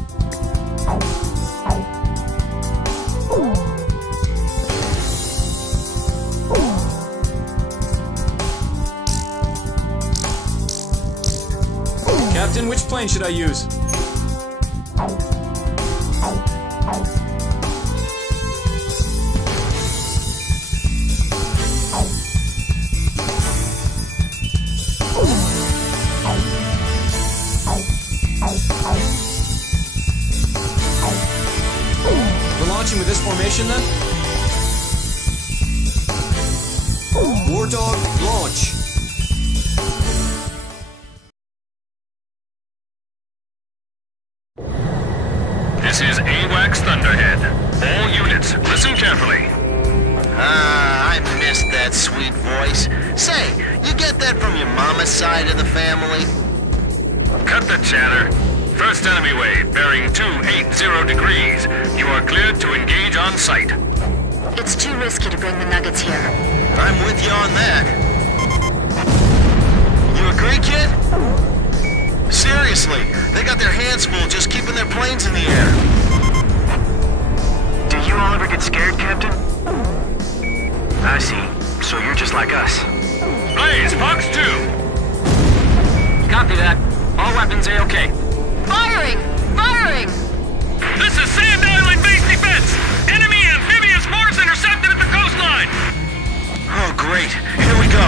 Captain, which plane should I use? We're launching with this formation then? War Dog, launch. This is AWACS Thunderhead. All units, listen carefully. I missed that sweet voice. Say, you get that from your mama's side of the family? Cut the chatter. First enemy wave, bearing 280 degrees. You are cleared to engage on sight. It's too risky to bring the Nuggets here. I'm with you on that. You agree, kid? Seriously, they got their hands full just keeping their planes in the air. Do you all ever get scared, Captain? I see. So you're just like us. Blaze, Fox 2! Copy that. All weapons A-OK. Firing! Firing! This is Sand Island base defense! Enemy amphibious force intercepted at the coastline! Oh, great. Here we go.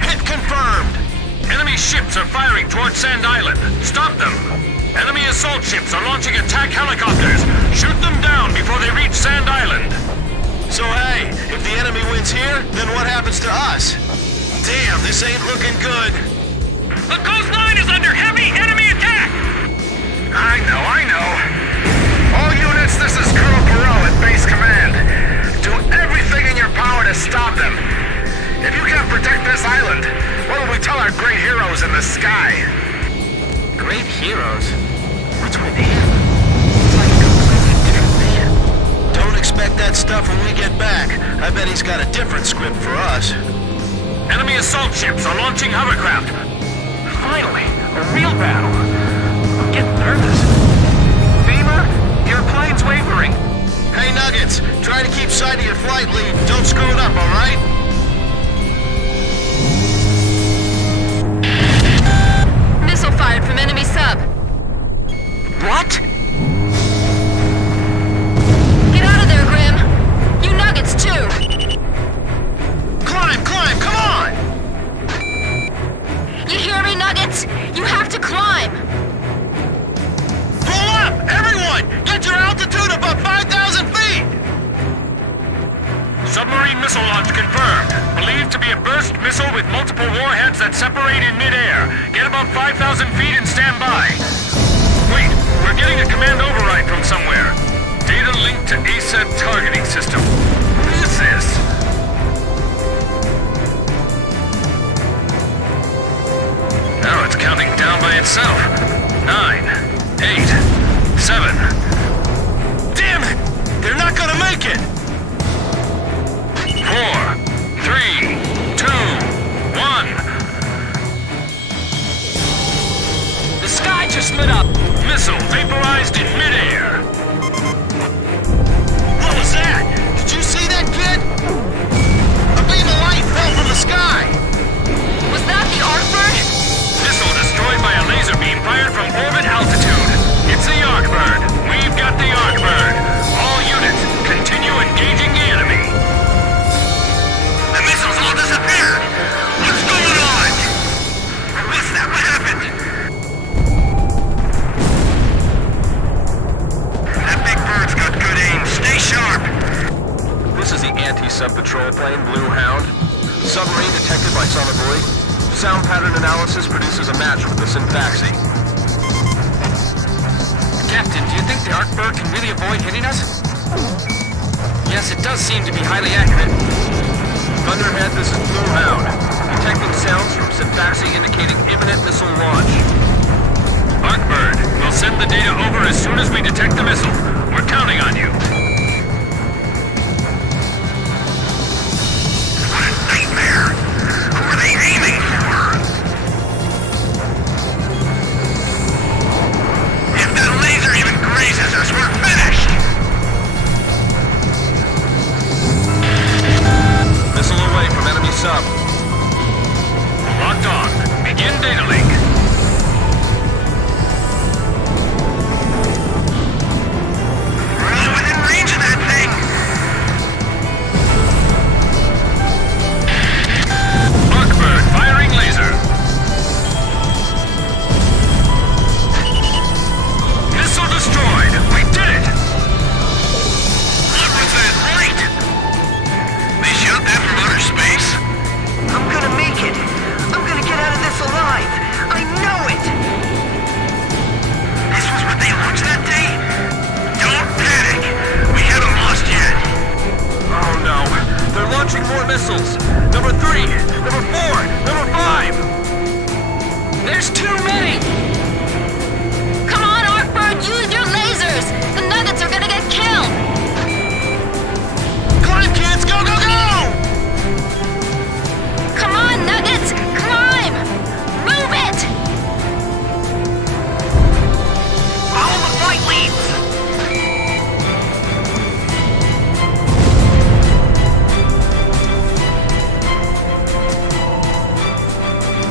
Hit confirmed! Enemy ships are firing towards Sand Island. Stop them! Enemy assault ships are launching attack helicopters. Shoot them down before they reach Sand Island. So hey, if the enemy wins here, then what happens to us? Damn, this ain't looking good. The coastline is under heavy enemy attack! I know. All units, this is Colonel Perot at Base Command. Do everything in your power to stop them. If you can't protect this island, what will we tell our great heroes in the sky? Great heroes? What's with him? Don't expect that stuff when we get back. I bet he's got a different script for us. Enemy assault ships are launching hovercraft. Finally, a real battle. I'm getting nervous. Beamer, your plane's wavering. Hey, Nuggets, try to keep sight of your flight lead. Don't screw it up, all right? Missile fired from enemy sub. What? Get out of there, Grim. You Nuggets, too. Climb, come on! You hear me, Nuggets? You have to climb. Pull up! Everyone! Get your altitude above 5,000 feet! Submarine missile launch confirmed. Believed to be a burst missile with multiple warheads that separate in midair. Get above 5,000 feet and stand by. Wait, we're getting a command override from somewhere. Data linked to ASAT targeting system. What is this? Now it's counting down by itself. 9, 8, 7. Damn it! They're not gonna make it! 4, 3, 2, 1. The sky just lit up. Missile vaporized in midair. What was that? Did you see that, kid? A beam of light fell from the sky! Was that the Arcbird? Missile destroyed by a laser beam fired from orbit altitude. It's the Arcbird. We've got the Arcbird. All units, continue engaging the enemy. The missiles all disappeared! What's going on? What's that? What happened? That big bird's got good aim. Stay sharp! This is the anti-sub patrol plane, Blue Hound. Submarine detected by sonobuoy. Sound pattern analysis produces a match with the Syntaxi. Captain, do you think the Arcbird can really avoid hitting us? Yes, it does seem to be highly accurate. Thunderhead, this is Blue Hound. Detecting sounds from Syntaxi indicating imminent missile launch. Arcbird, we'll send the data over as soon as we detect the missile. We're counting on you. What a nightmare! Who are they aiming for? sub. Locked on. Begin data link. We're within range of that thing! Blackbird firing laser. Missile destroyed. We did it! What was that light? They shot that from outer space? I'm gonna make it. I'm gonna get out of this alive. I know it! This was what they launched that day? Don't panic! We haven't lost yet! Oh no, they're launching more missiles. Number 3, number 4, number 5. There's too many! Come on, Arkbird, use your lasers! The Nuggets are gonna get killed! Climb, kids! Go, go, go! Come on, Nuggets! Climb! Move it! Follow the flight leads!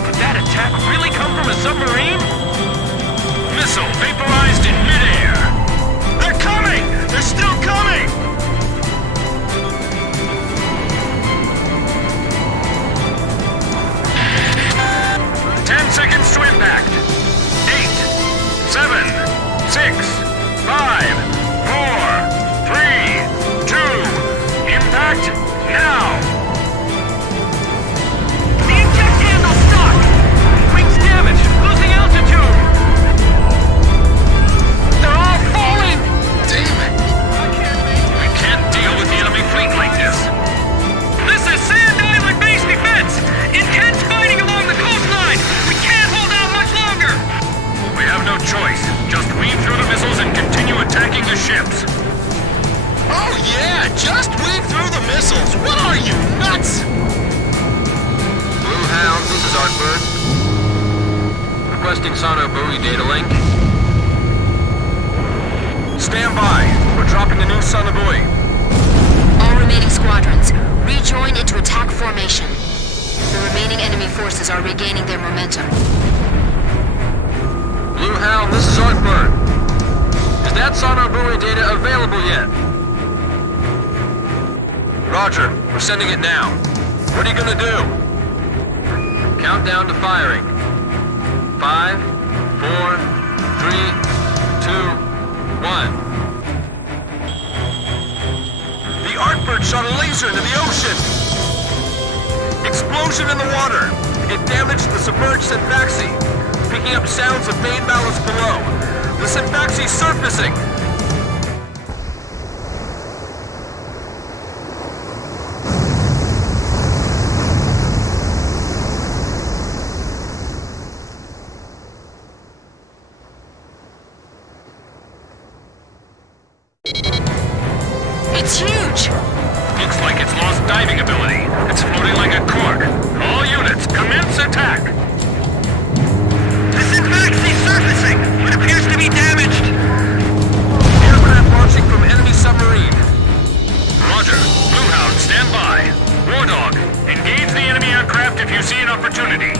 Did that attack really come from a submarine? Missile vaporized in midair. They're coming! They're still coming! Seconds to impact. 8, 7, 6, 5, 4, 3, 2. Impact now. The inject handle's stuck! Wings damaged! Losing altitude! They're all falling! Damn it. We can't deal with the enemy fleet like this. This is Sand Island base defense! Intense fighting along the coastline! We can't hold out much longer! We have no choice. Just weave through the missiles and continue attacking the ships. Oh yeah! Just weave through the missiles! What are you, nuts? Blue Hound, this is Arkbird. Requesting sonar buoy data link. Stand by. We're dropping a noose on the buoy. All remaining squadrons, rejoin into attack formation. The remaining enemy forces are regaining their momentum. Blue Hound, this is Arkbird. Is that sonar buoy data available yet? Roger, we're sending it now. What are you gonna do? Countdown to firing. 5, 4, 3, 2, 1. The Arkbird shot a laser into the ocean! Explosion in the water! It damaged the submerged Synfaxi, picking up sounds of main ballast below. The Synfaxi's surfacing! It's huge! Looks like it's lost diving ability. It's floating like a cork. All units, commence attack! The Synfaxi surfacing! What appears to be damaged! Aircraft launching from enemy submarine. Roger. Blue Hound, stand by. War Dog, engage the enemy aircraft if you see an opportunity.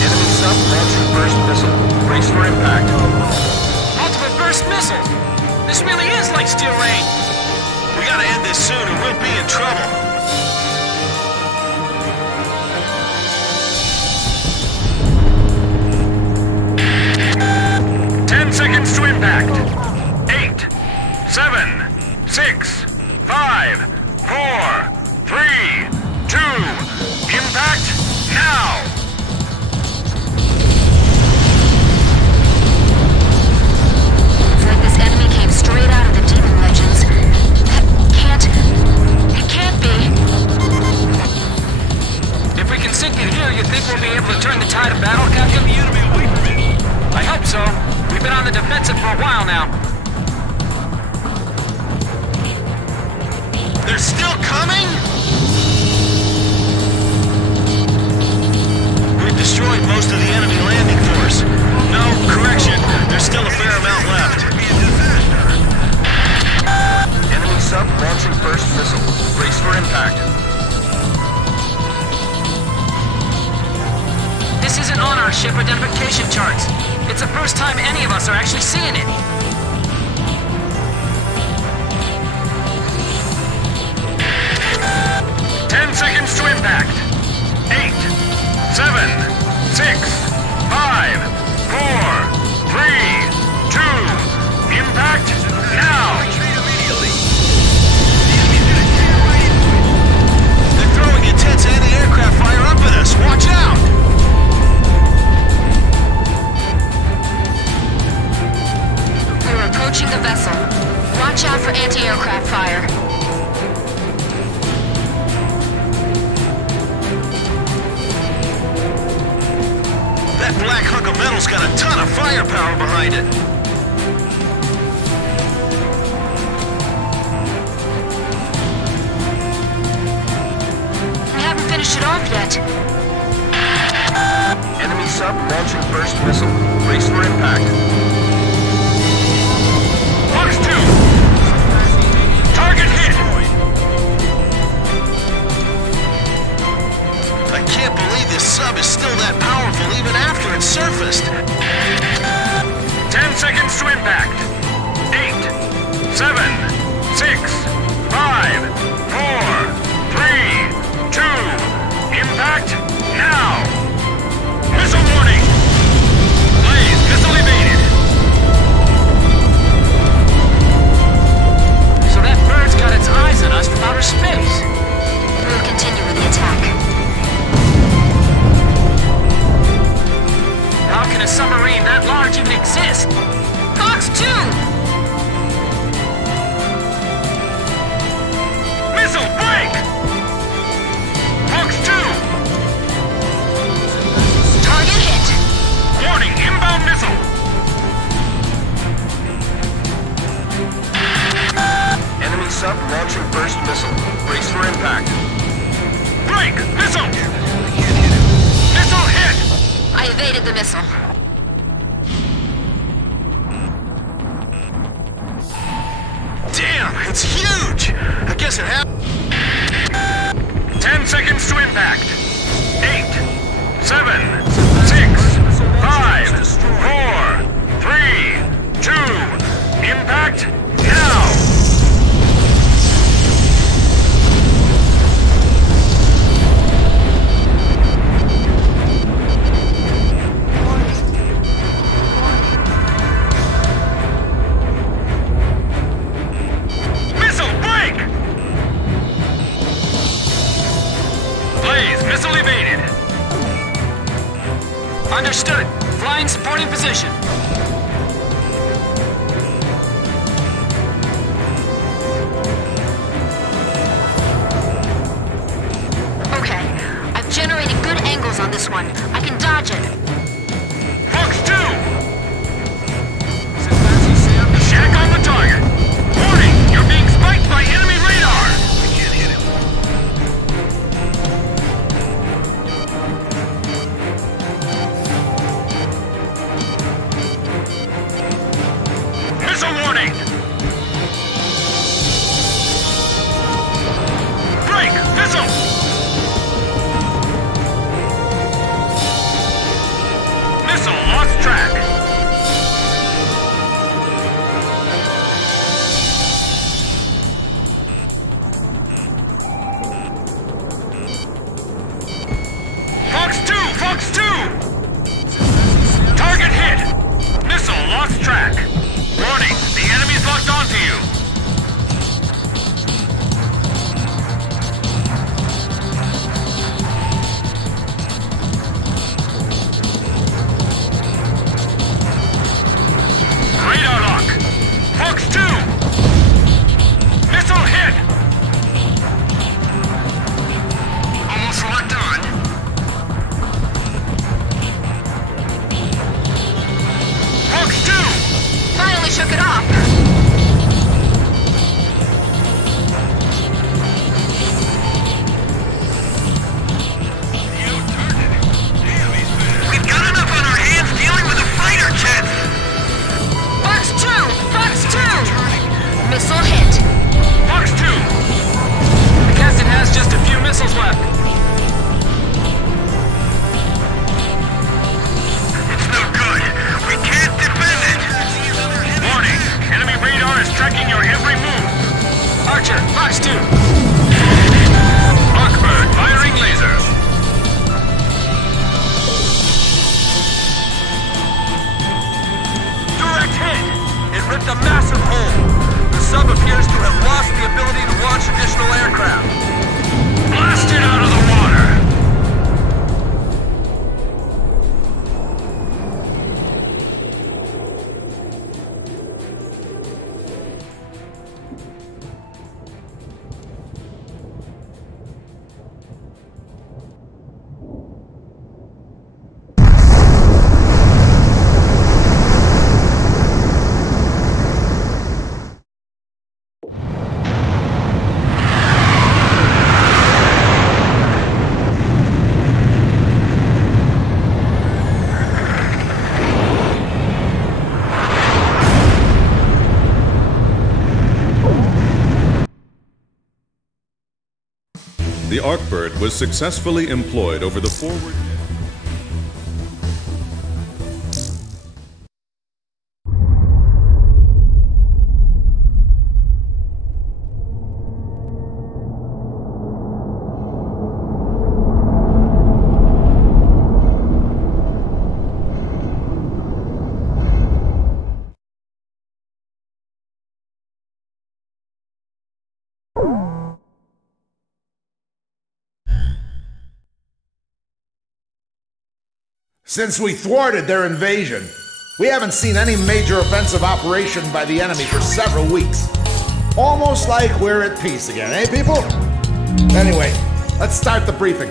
Enemy sub launching first missile. Brace for impact. Multiple burst missiles! This really is like Steel Rain! We gotta end this soon or we'll be in trouble. 10 seconds to impact. 8, 7, 6, 5, 4, 3, 2. Impact now! It's like this enemy came straight out of the Demon Legends. It can't be. If we can sink it here, you think we'll be able to turn the tide of battle, Captain? The enemy away from it. I hope so. We've been on the defensive for a while now. They're still coming? We've destroyed most of the enemy landing force. No, correction. There's still a fair amount left. Enemy sub launching first missile. Brace for impact. This isn't on our ship identification charts. It's the first time any of us are actually seeing it. Seconds to impact. 8, 7, 6, 5, 4, 3, 2, impact now! They're throwing intense anti-aircraft fire up at us. Watch out! We're approaching the vessel. Watch out for anti-aircraft fire. That black hunk of metal's got a ton of firepower behind it. We haven't finished it off yet. Enemy sub launching first missile. Brace for impact. Fox 2! Target hit! I can't believe this sub is still that powerful even after it's surfaced. 10 seconds to impact. 8, 7, 6, 5, 4, 3, 2, impact now! Missile warning! Blaze, missile evaded! So that bird's got its eyes on us from outer space. We'll continue with the attack. How can a submarine that large even exist? Fox 2! Missile break! Fox 2! Target hit! Warning, inbound missile! Enemy sub launching first missile. Brace for impact. Break! Missile! Missile hit! I evaded the missile. Damn, it's huge! I guess it happened. 10 seconds to impact. 8, 7, 6, 5, 4, 3, 2, impact now! Missile break! Blaze, missile evaded. Understood. Flying supporting position. Okay, I've generated good angles on this one. I can dodge it. Fox 2! Shack on the target. Warning, you're being spiked by enemy radar. We can't hit him. Missile warning! Break! Missile! Missile lost track! Fox 2! Fox 2! Target hit! Missile lost track! Warning, the enemy's tracking your every move. Archer, Fox 2. Arcbird firing laser. Direct hit! It ripped a massive hole. The sub appears to have lost the ability to launch additional aircraft. Blast it out of the water! The Arcbird was successfully employed over the forward... Since we thwarted their invasion, we haven't seen any major offensive operation by the enemy for several weeks. Almost like we're at peace again, eh, people? Anyway, let's start the briefing.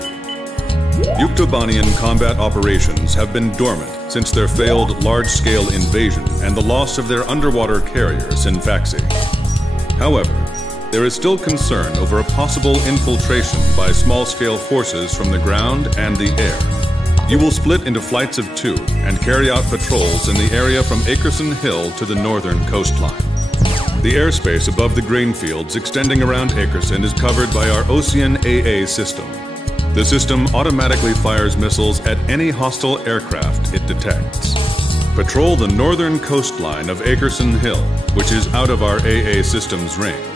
Yuktobanian combat operations have been dormant since their failed large-scale invasion and the loss of their underwater carrier, Sinfaxi. However, there is still concern over a possible infiltration by small-scale forces from the ground and the air. You will split into flights of 2 and carry out patrols in the area from Akerson Hill to the northern coastline. The airspace above the grain fields extending around Akerson is covered by our Ocean AA system. The system automatically fires missiles at any hostile aircraft it detects. Patrol the northern coastline of Akerson Hill, which is out of our AA system's range.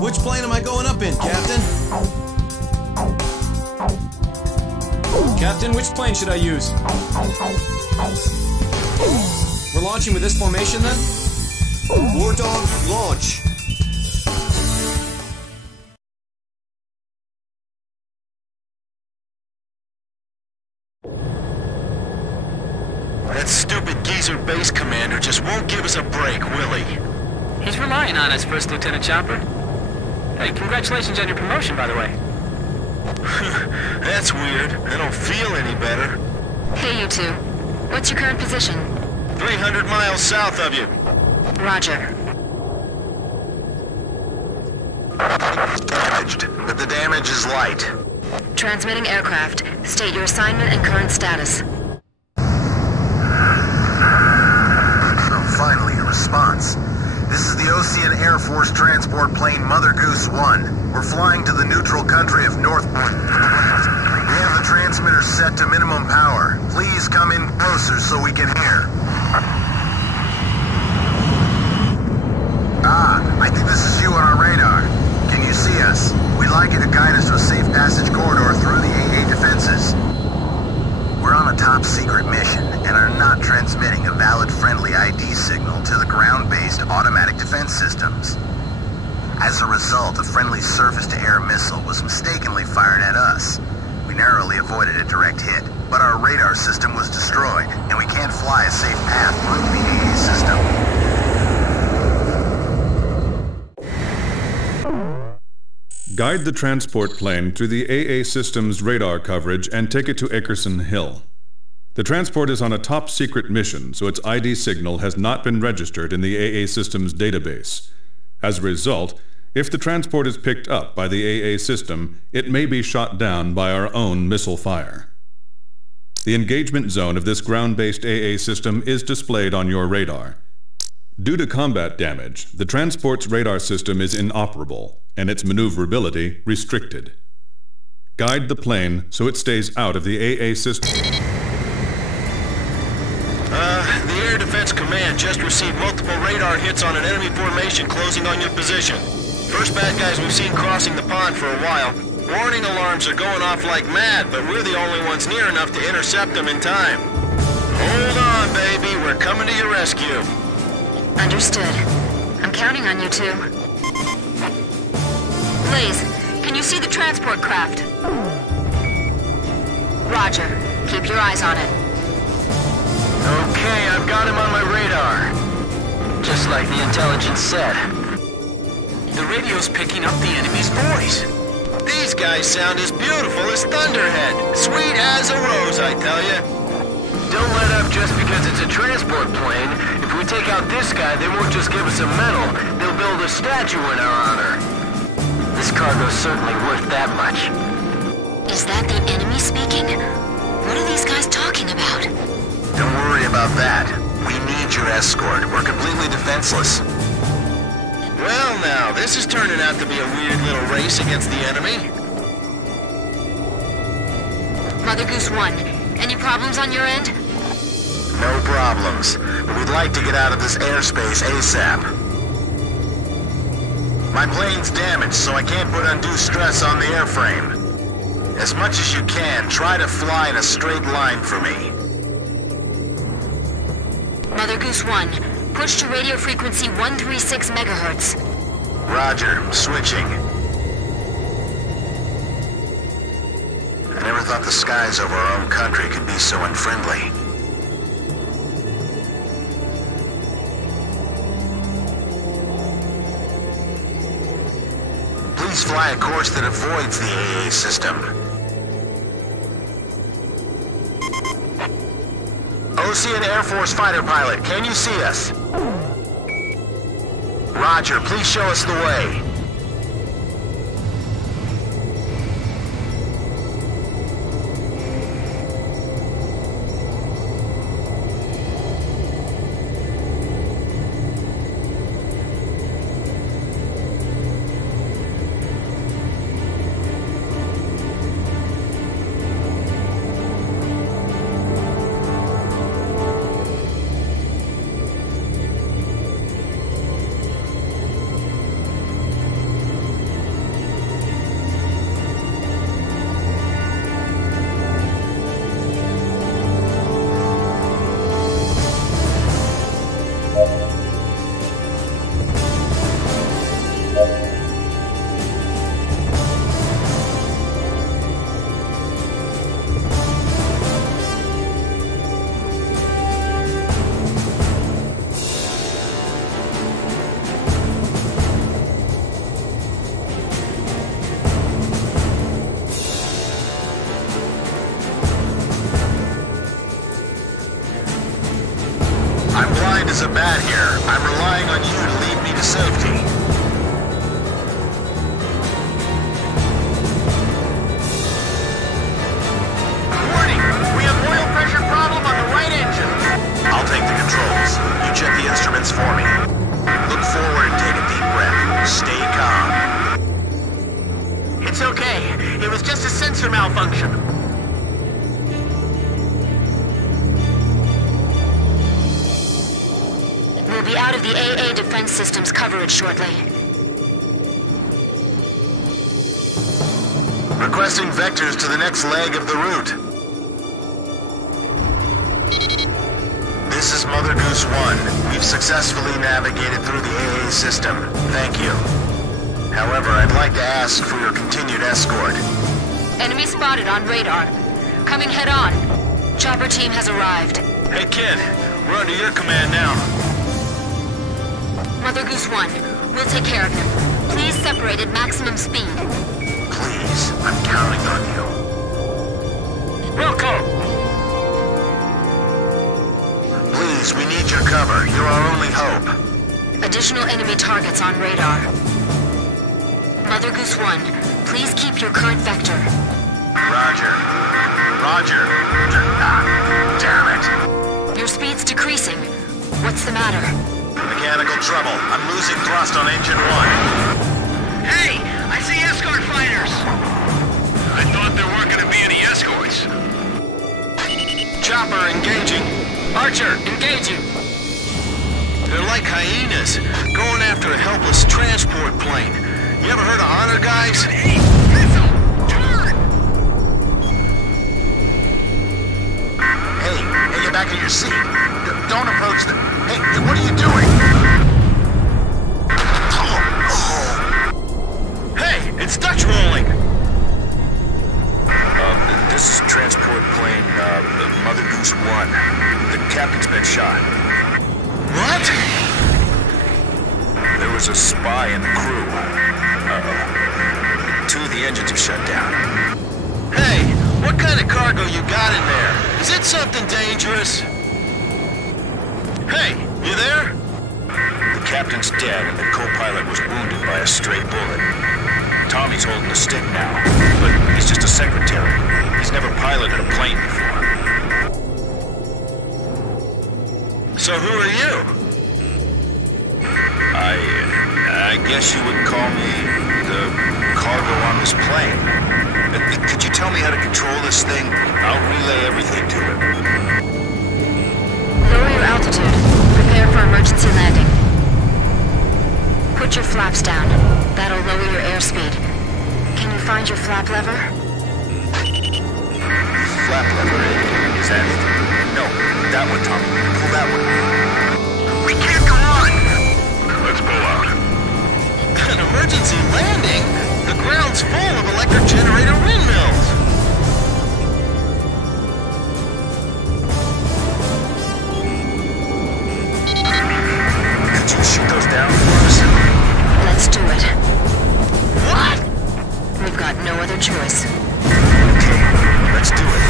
Which plane am I going up in, Captain? Captain, which plane should I use? We're launching with this formation, then? War Dog, launch! That stupid geezer base commander just won't give us a break, will he? He's relying on us, First Lieutenant Chopper. Hey, congratulations on your promotion, by the way. That's weird. I don't feel any better. Hey, you two. What's your current position? 300 miles south of you. Roger. Damaged, but the damage is light. Transmitting aircraft. State your assignment and current status. Finally, a response. This is the Ocean Air Force transport plane Mother Goose 1. We're flying to the neutral country of Northport. We have the transmitter set to minimum power. Please come in closer so we can hear. I think this is you on our radar. Can you see us? We'd like you to guide us to a safe passage corridor through the AA defenses. We're on a top secret mission and are not not transmitting a valid friendly ID signal to the ground-based automatic defense systems. As a result, a friendly surface-to-air missile was mistakenly fired at us. We narrowly avoided a direct hit, but our radar system was destroyed, and we can't fly a safe path through the AA system. Guide the transport plane through the AA system's radar coverage and take it to Ackerson Hill. The transport is on a top-secret mission, so its ID signal has not been registered in the AA system's database. As a result, if the transport is picked up by the AA system, it may be shot down by our own missile fire. The engagement zone of this ground-based AA system is displayed on your radar. Due to combat damage, the transport's radar system is inoperable, and its maneuverability restricted. Guide the plane so it stays out of the AA system. The Air Defense Command just received multiple radar hits on an enemy formation closing on your position. First bad guys we've seen crossing the pond for a while. Warning alarms are going off like mad, but we're the only ones near enough to intercept them in time. Hold on, baby. We're coming to your rescue. Understood. I'm counting on you two. Blaze, can you see the transport craft? Roger. Keep your eyes on it. Okay, I've got him on my radar. Just like the intelligence said. The radio's picking up the enemy's voice. These guys sound as beautiful as Thunderhead. Sweet as a rose, I tell you. Don't let up just because it's a transport plane. If we take out this guy, they won't just give us a medal. They'll build a statue in our honor. This cargo's certainly worth that much. Is that the enemy speaking? What are these guys talking about? Don't worry about that. We need your escort. We're completely defenseless. Well now, this is turning out to be a weird little race against the enemy. Mother Goose 1, any problems on your end? No problems. But we'd like to get out of this airspace ASAP. My plane's damaged, so I can't put undue stress on the airframe. As much as you can, try to fly in a straight line for me. Mother Goose 1, push to radio frequency 136 megahertz. Roger, switching. I never thought the skies over our own country could be so unfriendly. Please fly a course that avoids the AA system. Ocean Air Force fighter pilot, can you see us? Roger, please show us the way. I'm blind as a bat here. I'm relying on you to lead me to safety. Warning! We have oil pressure problem on the right engine. I'll take the controls. You check the instruments for me. Look forward and take a deep breath. Stay calm. It's okay. It was just a sensor malfunction. We'll be out of the AA defense system's coverage shortly. Requesting vectors to the next leg of the route. Mother Goose 1. We've successfully navigated through the AA system. Thank you. However, I'd like to ask for your continued escort. Enemy spotted on radar. Coming head on. Chopper team has arrived. Hey, kid. We're under your command now. Mother Goose 1, we'll take care of him. Please separate at maximum speed. Please, I'm counting on you. Wilco! Please, we need your cover. You're our only hope. Additional enemy targets on radar. Mother Goose 1, please keep your current vector. Roger. Roger. Damn it. Your speed's decreasing. What's the matter? Mechanical trouble. I'm losing thrust on engine 1. Hey, I see escort fighters. I thought there weren't going to be any escorts. Chopper engaging. Archer, engaging. They're like hyenas, going after a helpless transport plane. You ever heard of Honor, guys? Hey, missile! Turn! Hey, get back in your seat. Don't approach them. Hey, what are you doing? Hey, it's Dutch rolling! This is transport plane, Mother Goose 1. The captain's been shot. What? There was a spy in the crew. Two of the engines are shut down. Hey, what kind of cargo you got in there? Is it something dangerous? Hey, you there? The captain's dead and the co-pilot was wounded by a stray bullet. Tommy's holding the stick now, but he's just a secretary. He's never piloted a plane before. So who are you? I guess you would call me the cargo on this plane. Could you tell me how to control this thing? I'll relay everything to it. Lower your altitude. Prepare for emergency landing. Put your flaps down. That'll lower your airspeed. Can you find your flap lever? Flap lever? Is that it? No, that one, Tom. Pull that one. We can't go on! Let's pull out. An emergency landing? The ground's full of electric generator windmills! Could you shoot those down for us? Let's do it. What? We've got no other choice. Okay, let's do it.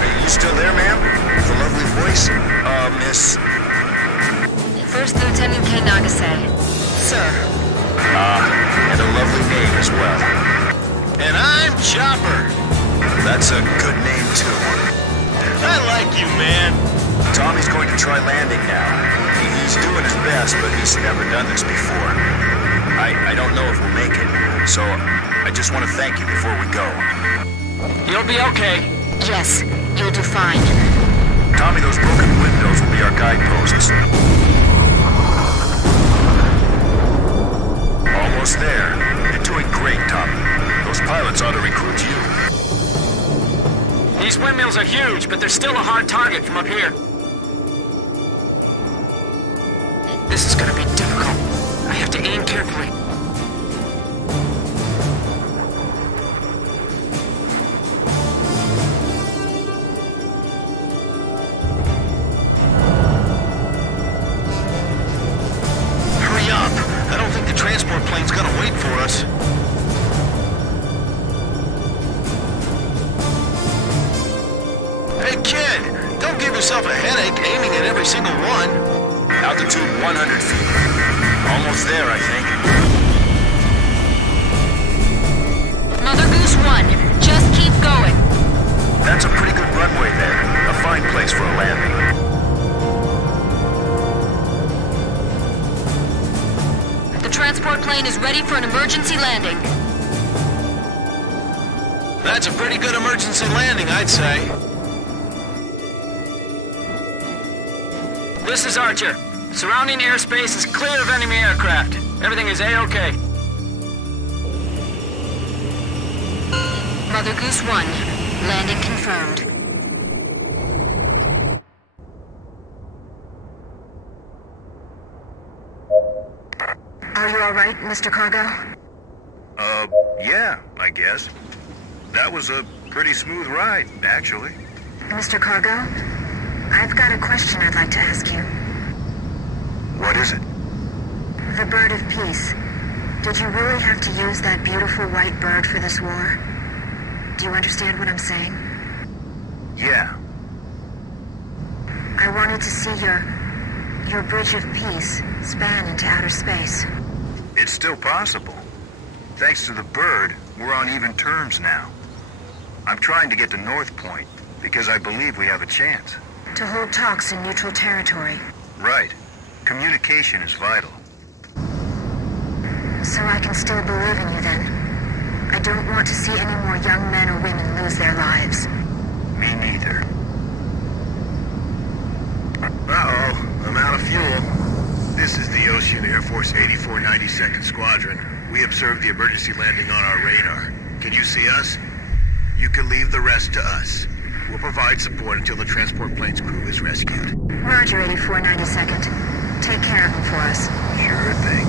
Are you still there, ma'am? With a lovely voice? Miss... First Lieutenant K. Nagase. Sir. And a lovely name as well. And I'm Chopper. That's a good name, too. I like you, man. Tommy's going to try landing now. He's doing his best, but he's never done this before. I don't know if we'll make it, so I just want to thank you before we go. You'll be okay. Yes, you'll do fine. Tommy, those broken windows will be our guideposts. Almost there. You're doing great, Tommy. Those pilots ought to recruit you. These windmills are huge, but they're still a hard target from up here. This is gonna be difficult. I have to aim carefully. Hurry up! I don't think the transport plane's gonna wait for us. Hey, kid! Don't give yourself a headache aiming at every single one. Altitude 100 feet. Almost there, I think. Mother Goose 1, just keep going. That's a pretty good runway there. A fine place for a landing. The transport plane is ready for an emergency landing. That's a pretty good emergency landing, I'd say. This is Archer. Surrounding airspace is clear of enemy aircraft. Everything is A-OK. Mother Goose 1, landing confirmed. Are you alright, Mr. Cargo? Yeah, I guess. That was a pretty smooth ride, actually. Mr. Cargo, I've got a question I'd like to ask you. What is it? The Bird of Peace. Did you really have to use that beautiful white bird for this war? Do you understand what I'm saying? Yeah. I wanted to see your Bridge of Peace span into outer space. It's still possible. Thanks to the bird, we're on even terms now. I'm trying to get to North Point because I believe we have a chance. To hold talks in neutral territory. Right. Communication is vital. So I can still believe in you then. I don't want to see any more young men or women lose their lives. Me neither. Uh-oh, I'm out of fuel. This is the Ocean Air Force 8492nd Squadron. We observed the emergency landing on our radar. Can you see us? You can leave the rest to us. We'll provide support until the transport plane's crew is rescued. Roger, 8492nd. Take care of them for us. Sure thing.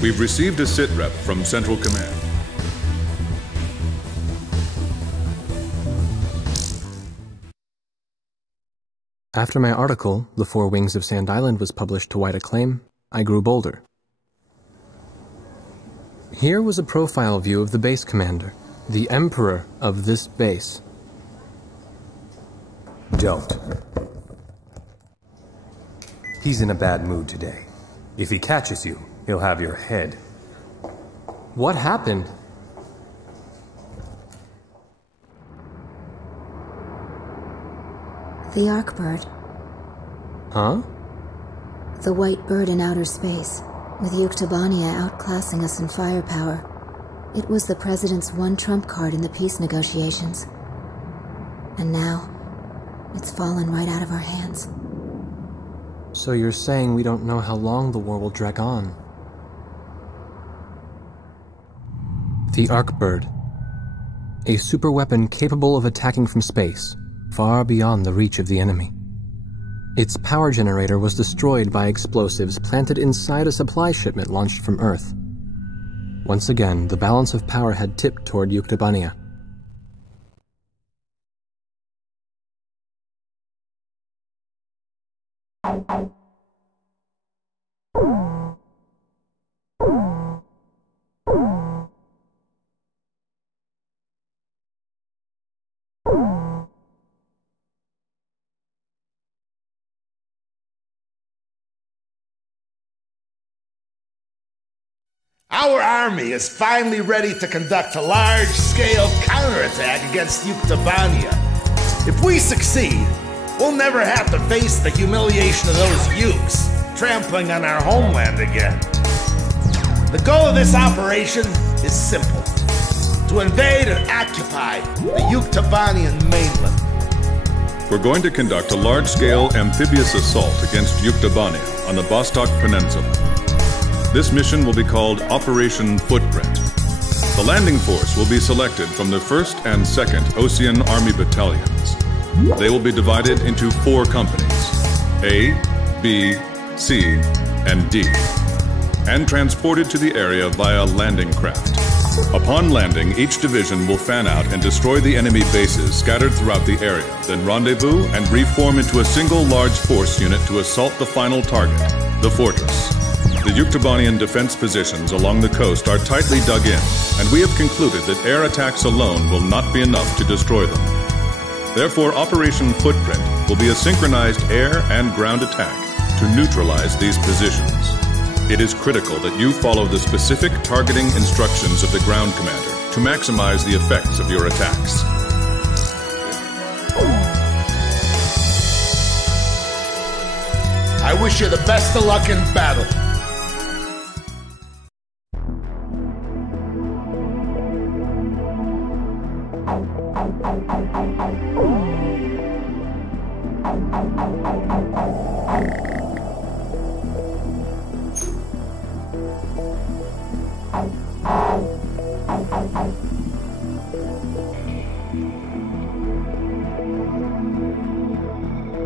We've received a sitrep from Central Command. After my article, The Four Wings of Sand Island, was published to wide acclaim, I grew bolder. Here was a profile view of the base commander, the emperor of this base. Don't. He's in a bad mood today. If he catches you, he'll have your head. What happened? The Arkbird. Huh? The white bird in outer space, with Yuktobania outclassing us in firepower. It was the President's one trump card in the peace negotiations. And now, it's fallen right out of our hands. So you're saying we don't know how long the war will drag on? The Arkbird. A superweapon capable of attacking from space, far beyond the reach of the enemy. Its power generator was destroyed by explosives planted inside a supply shipment launched from Earth. Once again, the balance of power had tipped toward Yuktobania. Our army is finally ready to conduct a large-scale counterattack against Yuktobania. If we succeed, we'll never have to face the humiliation of those Yukes trampling on our homeland again. The goal of this operation is simple: to invade and occupy the Yuktobanian mainland. We're going to conduct a large-scale amphibious assault against Yuktobania on the Vostok Peninsula. This mission will be called Operation Footprint. The landing force will be selected from the 1st and 2nd Osean Army Battalions. They will be divided into 4 companies, A, B, C, and D, and transported to the area via landing craft. Upon landing, each division will fan out and destroy the enemy bases scattered throughout the area, then rendezvous and reform into a single large force unit to assault the final target, the fortress. The Yuktobanian defense positions along the coast are tightly dug in, and we have concluded that air attacks alone will not be enough to destroy them. Therefore, Operation Footprint will be a synchronized air and ground attack to neutralize these positions. It is critical that you follow the specific targeting instructions of the ground commander to maximize the effects of your attacks. I wish you the best of luck in battle.